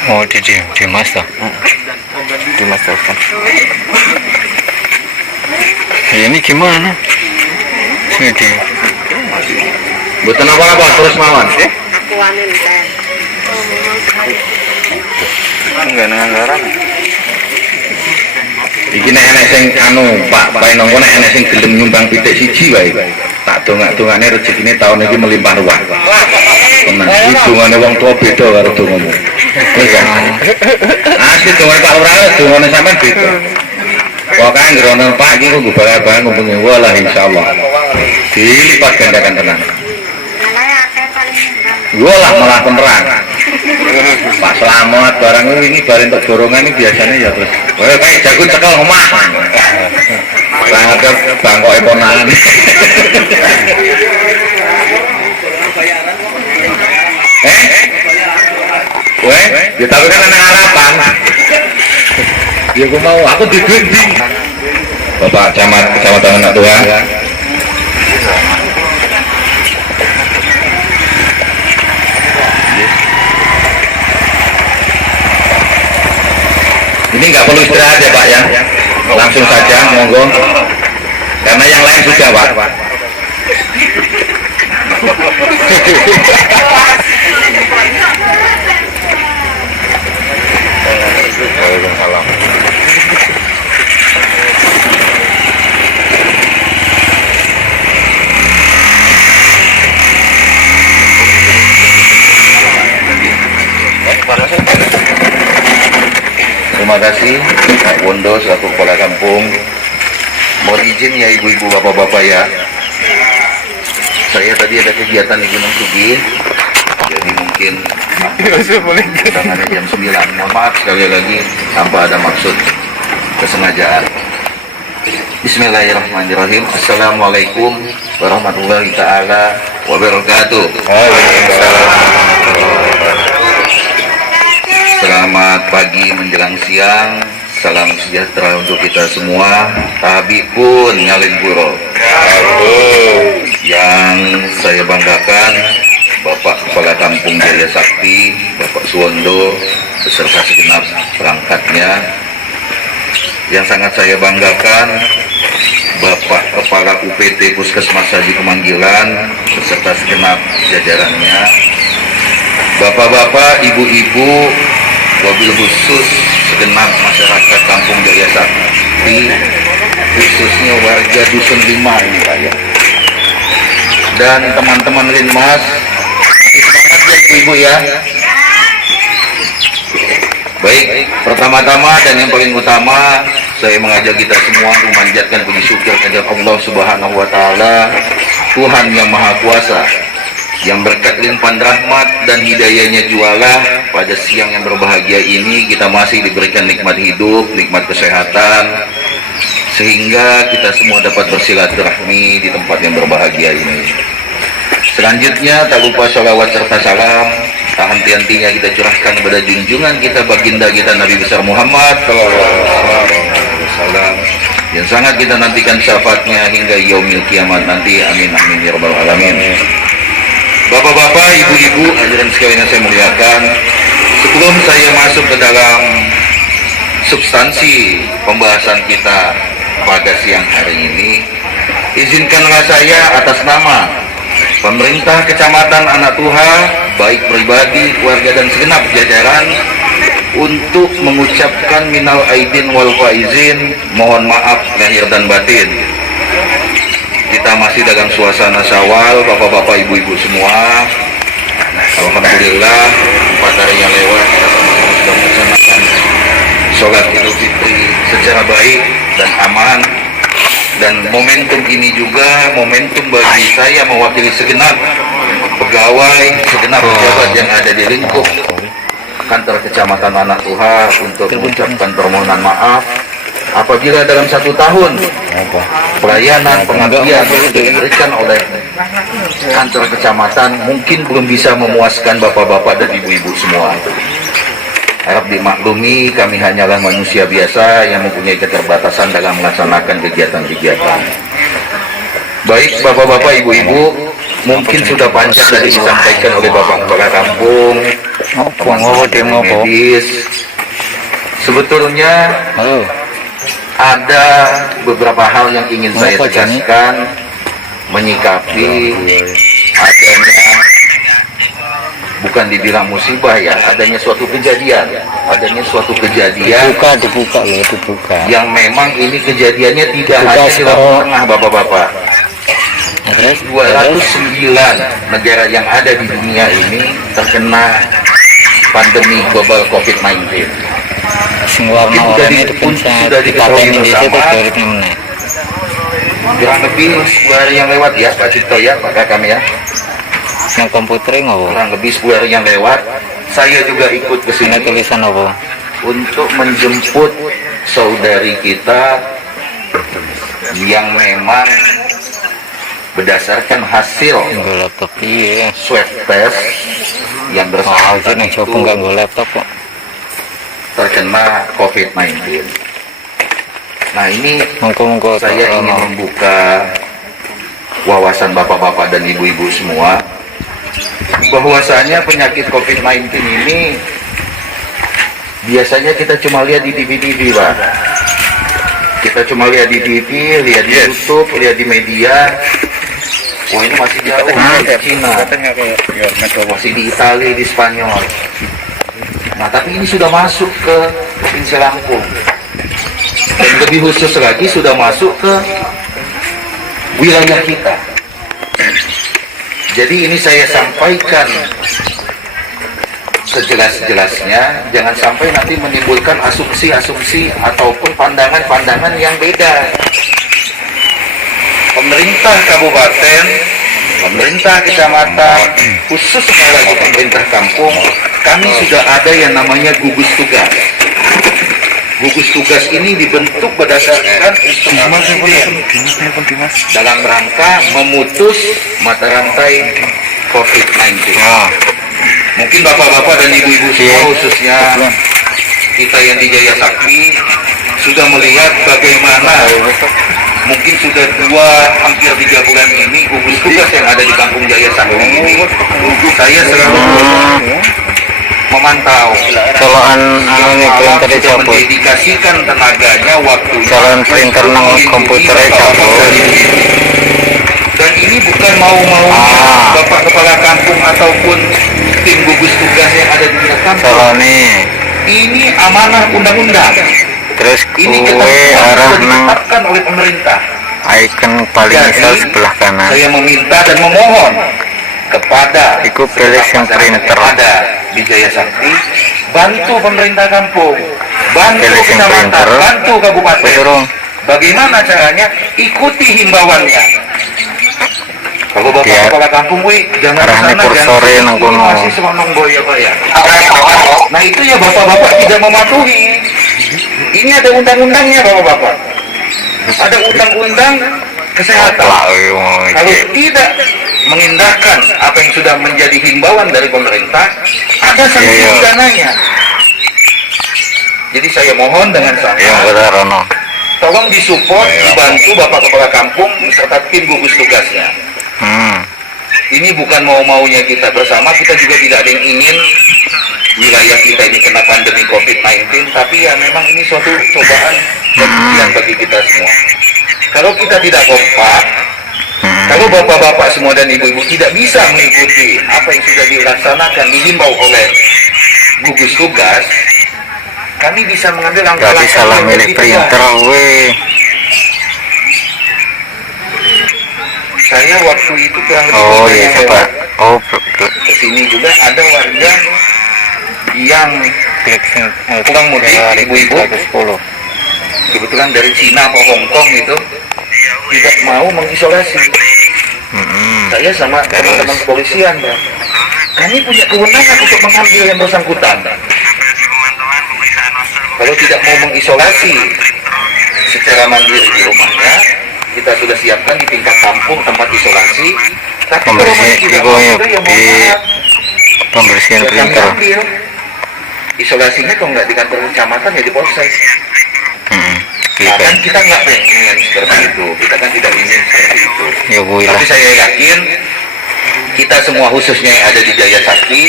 Oh di Mas toh? Di Mas telepon. Ini gimana? Sini. Mboten apa-apa terus mawon. Enggak ada anggaran. Iki nek enek sing anu Pak Painongko nek enek sing gelem nyumbang pitik siji wae. Tak dongak-dongane rezekine taun iki melimpah ruah. Tenan, iki dongane wong tua beda karo dongamu. Asli dongane Pak Lurah dongane sampean beda. Pokoke ngrono Pak iki kok barang-barang ngumpulnya walah insyaallah. Dilipat gandakan tenan. Walah malah penerang. Pak Selamat barang ini bareng untuk dorongan ini biasanya ya terus. Wah kayak jago cekel omah. Sangat bangkok ekonan. Weh, ya tapi kan anak harapan. Ya aku mau, aku di duit. Bapak Kecamatan Anak Tua. Ini nggak perlu istirahat ya Pak ya, langsung saja monggo, karena yang lain sudah Pak. Terima kasih Pak Wondo selaku kepala kampung. Mohon izin ya ibu-ibu bapak-bapak ya. Saya tadi ada kegiatan di Gunung Sugi, jadi mungkin tangannya jam 9. Mohon maaf sekali lagi tanpa ada maksud kesengajaan. Bismillahirrahmanirrahim. Assalamualaikum warahmatullahi taala wabarakatuh. Selamat pagi menjelang siang. Salam sejahtera untuk kita semua. Tabipun nyalin puro. Yang saya banggakan Bapak Kepala Kampung Jaya Sakti, Bapak Suwondo beserta segenap perangkatnya. Yang sangat saya banggakan Bapak Kepala UPT Puskesmas Haji Kemanggilan beserta segenap jajarannya. Bapak-bapak, ibu-ibu, wabil khusus segenap masyarakat Kampung Jaya Sakti, khususnya warga Dusun 5 ini Pak ya. Dan teman-teman Linmas, semangat ya ibu-ibu ya. Baik, pertama-tama dan yang paling utama, saya mengajak kita semua untuk memanjatkan puji syukur kepada Allah Subhanahu wa taala, Tuhan yang Maha Kuasa, yang berkat limpahan rahmat dan hidayahnya jualah pada siang yang berbahagia ini kita masih diberikan nikmat hidup, nikmat kesehatan, sehingga kita semua dapat bersilaturahmi di tempat yang berbahagia ini. Selanjutnya tak lupa sholawat serta salam tak henti-hentinya kita curahkan kepada junjungan kita, baginda kita Nabi besar Muhammad SAW, yang sangat kita nantikan syafaatnya hingga yaumil kiamat nanti. Amin amin ya rabbal alamin. Bapak-bapak, ibu-ibu, hadirin sekalian yang saya muliakan, sebelum saya masuk ke dalam substansi pembahasan kita pada siang hari ini, izinkanlah saya atas nama pemerintah Kecamatan Anak Tuha, baik pribadi, keluarga dan segenap jajaran, untuk mengucapkan minal aidin wal faizin, mohon maaf lahir dan batin. Kita masih dalam suasana Syawal, bapak-bapak, ibu-ibu semua. Alhamdulillah 4 hari yang lewat kita sama-sama sudah melaksanakan sholat Idul Fitri secara baik dan aman. Dan momentum ini juga momentum bagi saya mewakili segenap pegawai, segenap pejabat yang ada di lingkup kantor Kecamatan Anak Tuha untuk mengucapkan permohonan maaf apabila dalam 1 tahun pelayanan pengabdian yang diberikan oleh kantor kecamatan mungkin belum bisa memuaskan bapak-bapak dan ibu-ibu semua. Harap dimaklumi, kami hanyalah manusia biasa yang mempunyai keterbatasan dalam melaksanakan kegiatan-kegiatan. Baik bapak-bapak, ibu-ibu, mungkin sudah panjang dari disampaikan oleh Bapak Kepala Kampung, teman-teman medis. Sebetulnya ada beberapa hal yang ingin saya tegaskan menyikapi adanya, bukan dibilang musibah ya, adanya suatu kejadian, dibuka yang memang ini kejadiannya tidak hanya di Lampung Tengah bapak-bapak. 209 negara yang ada di dunia ini terkena pandemi global COVID-19. Sudah diketahui bersama, kurang lebih 10 hari yang lewat ya Pak Cipto ya, Pak Kakam ya, yang komputer kurang lebih 10 hari yang lewat, saya juga ikut ke sini tulisan apa? Untuk menjemput saudari kita yang memang berdasarkan hasil swab test yang bersangkutan itu terkena COVID-19. Nah ini saya ingin membuka wawasan bapak-bapak dan ibu-ibu semua bahwasanya penyakit COVID-19 ini biasanya kita cuma lihat di TV-TV Pak. Kita cuma lihat di TV, lihat di YouTube, lihat di media. Wah ini masih jauh di Cina, masih di Italia, di Spanyol. Nah tapi ini sudah masuk ke Provinsi Lampung. Dan lebih khusus lagi sudah masuk ke wilayah kita. Jadi ini saya sampaikan sejelas-jelasnya, jangan sampai nanti menimbulkan asumsi-asumsi ataupun pandangan-pandangan yang beda. Pemerintah kabupaten, pemerintah kecamatan, khususnya lagi pemerintah kampung, kami sudah ada yang namanya gugus tugas. Gugus tugas ini dibentuk berdasarkan instruksi Presiden dalam rangka memutus mata rantai COVID-19. Mungkin bapak-bapak dan ibu-ibu semua, khususnya kita yang di Jaya Sakti, sudah melihat bagaimana mungkin sudah hampir 3 bulan ini gugus tugas yang ada di Kampung Jaya Sakti ini, saya selalu memantau. Colokan ini printer Sudah dicabut. mendedikasikan tenaganya, waktunya. Colokan printer nang komputernya cabut. Dan ini bukan mau-maunya Bapak Kepala Kampung ataupun tim gugus tugas yang ada di tingkat kampung. Colone. Ini amanah undang-undang. Terus Ini kue ketentuan arah sudah nang ditetapkan oleh pemerintah. icon paling misal sebelah kanan. Saya meminta dan memohon kepada Iku pilih yang masyarakat printer. yang ada di Jaya Sakti, bantu pemerintah kampung, bantu Pilih yang kecamatan, printer. bantu kabupaten. Bedorong. Bagaimana caranya? Ikuti himbauannya. Kalau bapak Biar kepala kampung, jangan arahnya kesana, kursore jangan nang kesini, kono. masih selonong boya pak ya. Nah itu ya bapak-bapak tidak mematuhi. Ini ada undang-undangnya bapak-bapak. Ada undang-undang kesehatan. Kalau tidak mengindahkan apa yang sudah menjadi himbauan dari pemerintah, ada sanksi Iya. pidananya. Jadi saya mohon dengan Yang sangat, benar Rono. tolong disupport, dibantu Bapak Kepala Kampung serta tim gugus tugasnya. Ini bukan mau-maunya kita bersama, kita juga tidak ada yang ingin wilayah kita ini kena pandemi COVID-19, tapi ya memang ini suatu cobaan dan ujian bagi kita semua. Kalau kita tidak kompak, kalau bapak-bapak semua dan ibu-ibu tidak bisa mengikuti apa yang sudah dilaksanakan, dihimbau oleh gugus tugas, kami bisa mengambil Berarti langkah-langkah salah yang milih lebih printer tegas. weh. Saya waktu itu kurang lebih Oh banyak iya yang coba. lewat Oh ke sini juga ada warga yang klik pulang mudik, ibu-ibu, 110. kebetulan dari Cina atau Hong Kong itu tidak mau mengisolasi. Saya sama teman-teman kepolisian, Pak. Kami punya kewenangan untuk mengambil yang bersangkutan. Kalau tidak mau mengisolasi secara mandiri di rumahnya, kita sudah siapkan di tingkat kampung tempat isolasi. Tapi kalau Pembersih masih tidak itu mau ya, juga, ya mohon di maaf. pembersihan Ya, kami printer. ambil. Isolasinya kalau nggak di kantor kecamatan ya di polsek. Nah, kan kita nggak pengen seperti itu, kita kan tidak ingin seperti itu. Ya gue lah. Tapi saya yakin kita semua khususnya yang ada di Jaya Sakti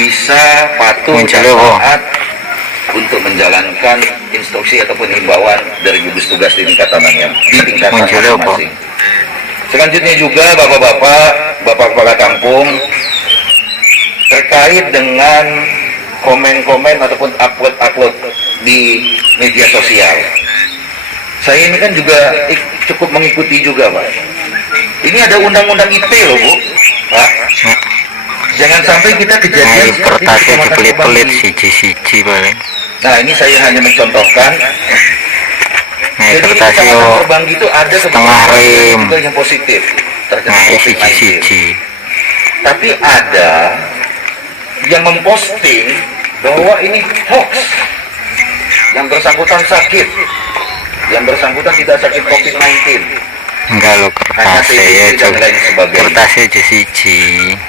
bisa patuh dan Munculnya, Bo. taat untuk menjalankan instruksi ataupun himbauan dari gugus tugas di tingkatan di tingkatan Munculnya, Bo. masing-masing. Selanjutnya juga bapak-bapak, bapak kepala kampung terkait dengan komen-komen ataupun upload di media sosial. Saya ini kan juga cukup mengikuti juga, Pak. Ini ada undang-undang ITE loh, Bu. Pak. Jangan sampai kita Nah, kejadian ini seperti kertasnya Kecamatan dipelit-pelit Kebanggi. siji-siji paling. Nah, ini saya hanya mencontohkan. Nah, Jadi di kertasnya Kecamatan yo Kebanggi itu ada setengah rem. juga yang positif terkena Nah, ini COVID-19. siji-siji. Tapi ada yang memposting bahwa ini hoax, yang bersangkutan sakit, yang bersangkutan tidak sakit COVID-19, Enggak lo hanya kertasnya ya TBC dan coba. lain sebagainya. Kertasnya aja siji.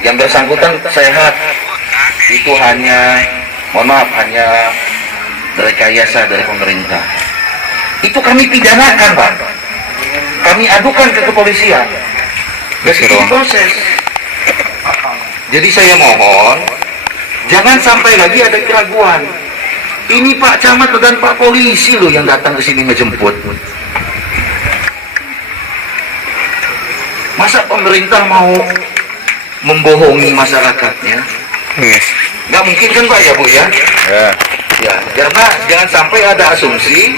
Yang bersangkutan sehat, itu hanya, mohon maaf, hanya rekayasa dari pemerintah. Itu kami pidanakan, Pak. Kami adukan ke kepolisian. Dan itu diproses. Jadi saya mohon, jangan sampai lagi ada keraguan. Ini Pak Camat dan Pak Polisi loh yang datang ke sini ngejemput. Masa pemerintah mau membohongi masyarakatnya? Yes. Nggak mungkin kan Pak ya Bu ya? Ya, karena jangan sampai ada asumsi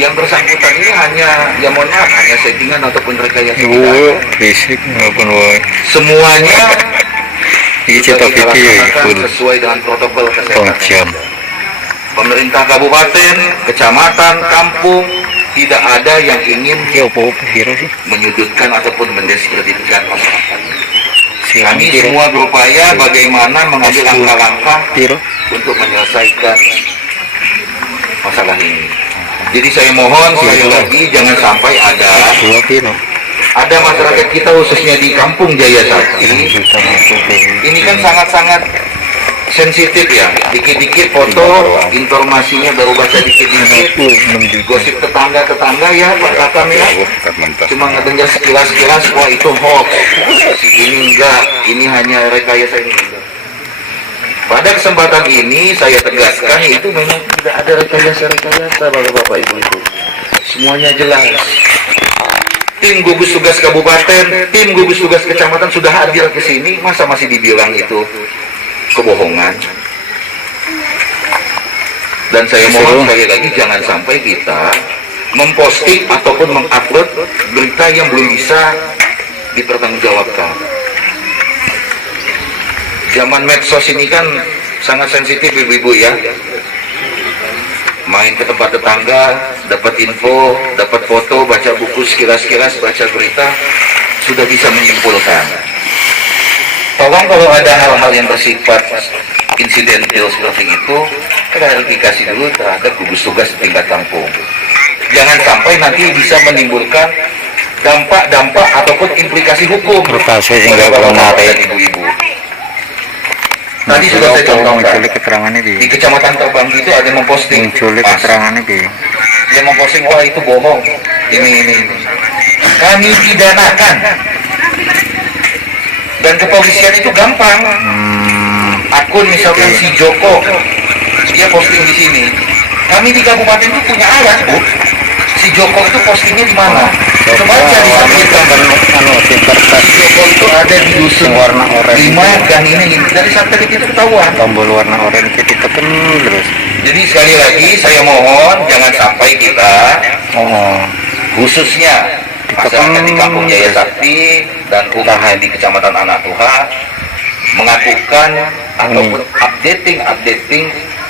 yang bersangkutan ini hanya, ya mohon maaf, hanya settingan ataupun rekayasa. Tidak. Fisik maupun woy. Semuanya Ini Sudah cetak kita video ya, laksanakan full. sesuai dengan protokol Oh, kesehatan. jam. Pemerintah kabupaten, kecamatan, kampung tidak ada yang ingin Ini apa-apa hero sih? menyudutkan ataupun mendiskreditkan masyarakat. Siang Kami hero. semua berupaya bagaimana mengambil langkah-langkah Hero. untuk menyelesaikan masalah ini. Jadi saya mohon sekali lagi jangan sampai Dua hero. ada masyarakat kita khususnya di Kampung Jaya Sakti. Ini kan sangat-sangat sensitif ya. Dikit-dikit foto, informasinya baru baca dikit-dikit. Gosip tetangga-tetangga ya Pak Kakam ya. Cuma ngedengar sekilas-sekilas, wah itu hoax. Ini enggak, ini hanya rekayasa ini. Pada kesempatan ini saya tegaskan itu memang tidak ada rekayasa-rekayasa Bapak-Bapak Ibu-Ibu. Semuanya jelas. Tim gugus tugas kabupaten, tim gugus tugas kecamatan sudah hadir ke sini, masa masih dibilang itu kebohongan? Dan saya mohon sekali lagi jangan sampai kita memposting ataupun mengupload berita yang belum bisa dipertanggungjawabkan. Zaman medsos ini kan sangat sensitif ibu-ibu ya. Main ke tempat tetangga, dapat info, dapat foto, baca buku sekilas-sekilas, baca berita, sudah bisa menyimpulkan. Tolong kalau ada hal-hal yang bersifat insidental seperti itu, klarifikasi dulu terhadap gugus tugas tingkat kampung. Jangan sampai nanti bisa menimbulkan dampak-dampak ataupun implikasi hukum Rotasi sehingga bagi bapak-bapak menarik. dan ibu-ibu. Tadi sudah saya contohkan. Muncul keterangannya Di di. Kecamatan Terbang itu ada yang memposting. Muncul Mas, keterangannya di. dia memposting, wah itu bohong. Ini. Kami pidanakan. Dan kepolisian itu gampang. Akun misalkan si Joko, dia posting di sini. Kami di kabupaten itu punya alat, Bu. Si Joko itu postingnya di mana? Coba cari satelit gambar. Si Joko itu ada di dusun Warna oranye. 5 dan ini dari satelit itu ketahuan. Tombol warna oranye itu ditekan terus. Jadi sekali lagi saya mohon jangan sampai kita Oh, khususnya masyarakat di Kampung Jaya Sakti dan usaha di Kecamatan Anak Tuha melakukan ataupun updating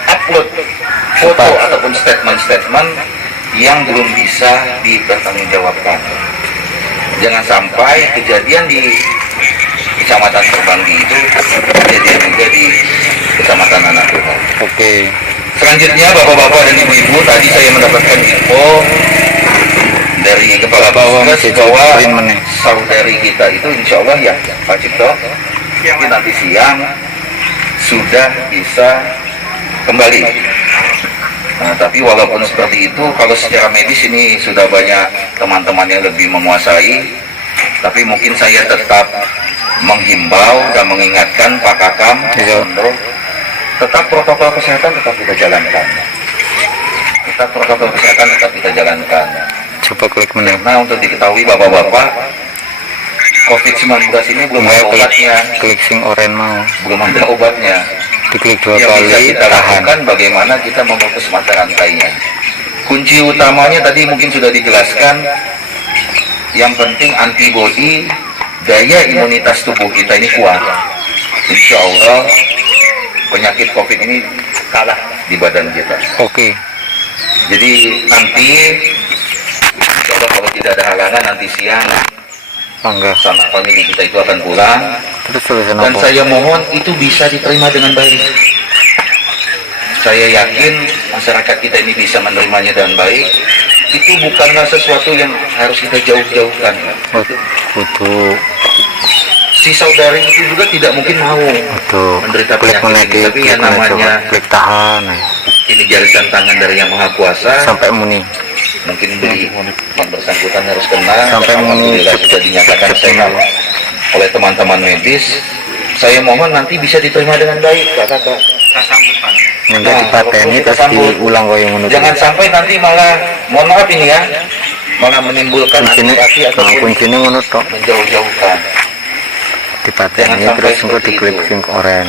upload foto ataupun statement yang belum bisa dipertanggungjawabkan. Jangan sampai kejadian di Kecamatan Terbanggi itu kejadian juga di Kecamatan Anak Tuha. oke. Selanjutnya Bapak-Bapak dan Ibu-Ibu, tadi saya mendapatkan info dari Kepala Bawang bahwa saudari kita itu insya Allah ya Pak Cipto, mungkin nanti siang sudah bisa kembali. Nah, tapi walaupun seperti itu, kalau secara medis ini sudah banyak teman-teman yang lebih menguasai, tapi mungkin saya tetap menghimbau dan mengingatkan Pak Kakam, Pak tetap protokol kesehatan tetap kita jalankan. Tetap protokol kesehatan tetap kita jalankan. Coba klik menang. Nah, untuk diketahui Bapak-Bapak, COVID-19 ini belum ada obatnya, Klik sing oren mau. belum ada obatnya. Diklik 2 Yang bisa kali kita tahan. lakukan bagaimana kita memutus mata rantainya. Kunci utamanya tadi mungkin sudah dijelaskan. Yang penting antibodi, daya imunitas tubuh kita ini kuat. Insya Allah penyakit COVID ini kalah di badan kita. Oke. Jadi nanti insya Allah kalau tidak ada halangan nanti siang Bangga. sama famili kita itu akan pulang. Terus tulisan Dan apa? saya mohon itu bisa diterima dengan baik. Saya yakin masyarakat kita ini bisa menerimanya dengan baik. Itu bukanlah sesuatu yang harus kita jauh-jauhkan. Butuh. Si saudari itu juga tidak mungkin mau Butuh. menderita Klik penyakit menekik. ini. Tapi yang namanya Klik tahan. ini jarikan tangan dari Yang Maha Kuasa. Sampai muni. Mungkin beli yang bersangkutan harus kena. Sampai Dan alhamdulillah muni. sudah dinyatakan sehat oleh teman-teman medis. Saya mohon nanti bisa diterima dengan baik, Kakak. Minta Nah, dipateni kita terus sambut. diulang kau yang menurut. Jangan sampai nanti malah, mohon maaf ini ya, malah menimbulkan kuncinya. antipati Nah, ataupun kuncinya menurut tok. menjauh-jauhkan. Dipateni Jangan sampai terus engko seperti diklik itu. sing oren.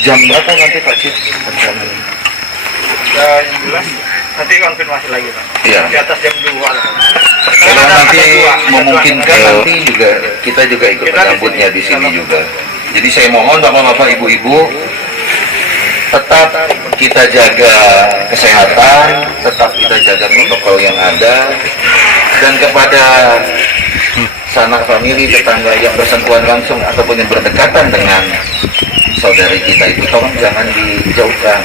Jam berapa nanti Pak Cip? rencananya? Jam 11 nanti konfirmasi lagi Pak. Iya. Di atas jam 2 lah. Kalau nanti memungkinkan Ayo. nanti juga kita juga ikut Kita di menyambutnya di sini. sini juga. Jadi saya mohon bapak-bapak, ibu-ibu, tetap kita jaga kesehatan, tetap kita jaga protokol yang ada, dan kepada sanak famili, tetangga yang bersentuhan langsung ataupun yang berdekatan dengan saudari kita itu, tolong jangan dijauhkan.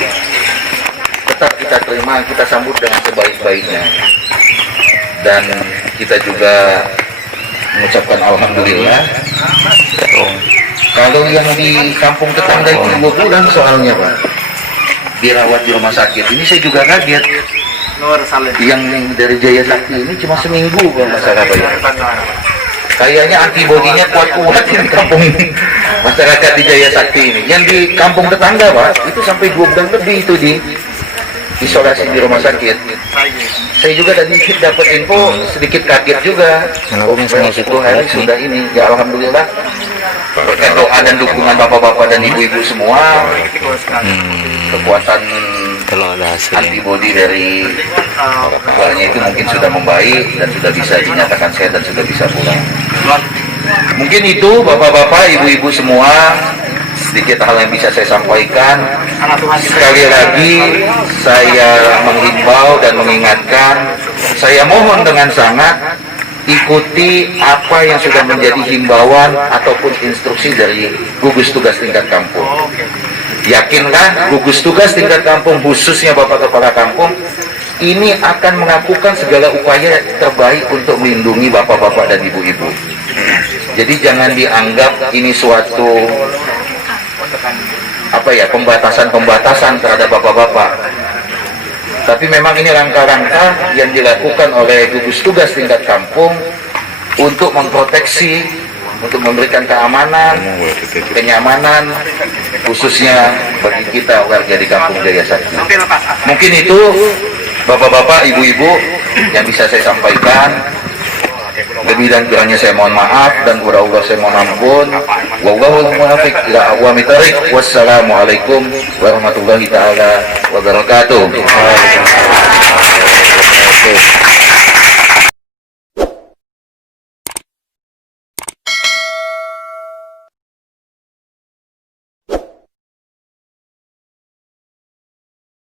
Tetap kita terima, kita sambut dengan sebaik-baiknya. Dan kita juga mengucapkan alhamdulillah. Kalau yang di kampung tetangga itu 2 bulan soalnya Pak, dirawat di rumah sakit. Ini saya juga kaget. Yang dari Jaya Sakti ini cuma seminggu kalau masyarakat ya. Kayaknya antibodinya kuat-kuat di kampung masyarakat di Jaya Sakti ini. Yang di kampung tetangga Pak, itu sampai 2 bulan lebih itu di isolasi di rumah sakit. Saya juga tadi dapat info sedikit kaget juga. Itu hari sudah ini, ya alhamdulillah. Berkat doa dan dukungan bapak-bapak dan ibu-ibu semua, kekuatan antibodi dari keluarnya itu mungkin sudah membaik dan sudah bisa dinyatakan sehat dan sudah bisa pulang. Mungkin itu bapak-bapak, ibu-ibu semua, sedikit hal yang bisa saya sampaikan. Sekali lagi saya menghimbau dan mengingatkan, saya mohon dengan sangat ikuti apa yang sudah menjadi himbauan ataupun instruksi dari gugus tugas tingkat kampung. Yakinlah gugus tugas tingkat kampung, khususnya Bapak Kepala Kampung, ini akan melakukan segala upaya terbaik untuk melindungi bapak-bapak dan ibu-ibu. Jadi jangan dianggap ini suatu pembatasan terhadap bapak-bapak. Tapi memang ini langkah-langkah yang dilakukan oleh gugus tugas tingkat kampung untuk memproteksi, untuk memberikan keamanan, kenyamanan, khususnya bagi kita warga di kampung Jaya Sakti. Mungkin itu bapak-bapak, ibu-ibu yang bisa saya sampaikan. Lebih dan kurangnya saya mohon maaf, dan kepada Allah saya mohon ampun. Wallahul muwaffiq ila aqwamit thoriq. Wassalamualaikum warahmatullahi taala wabarakatuh.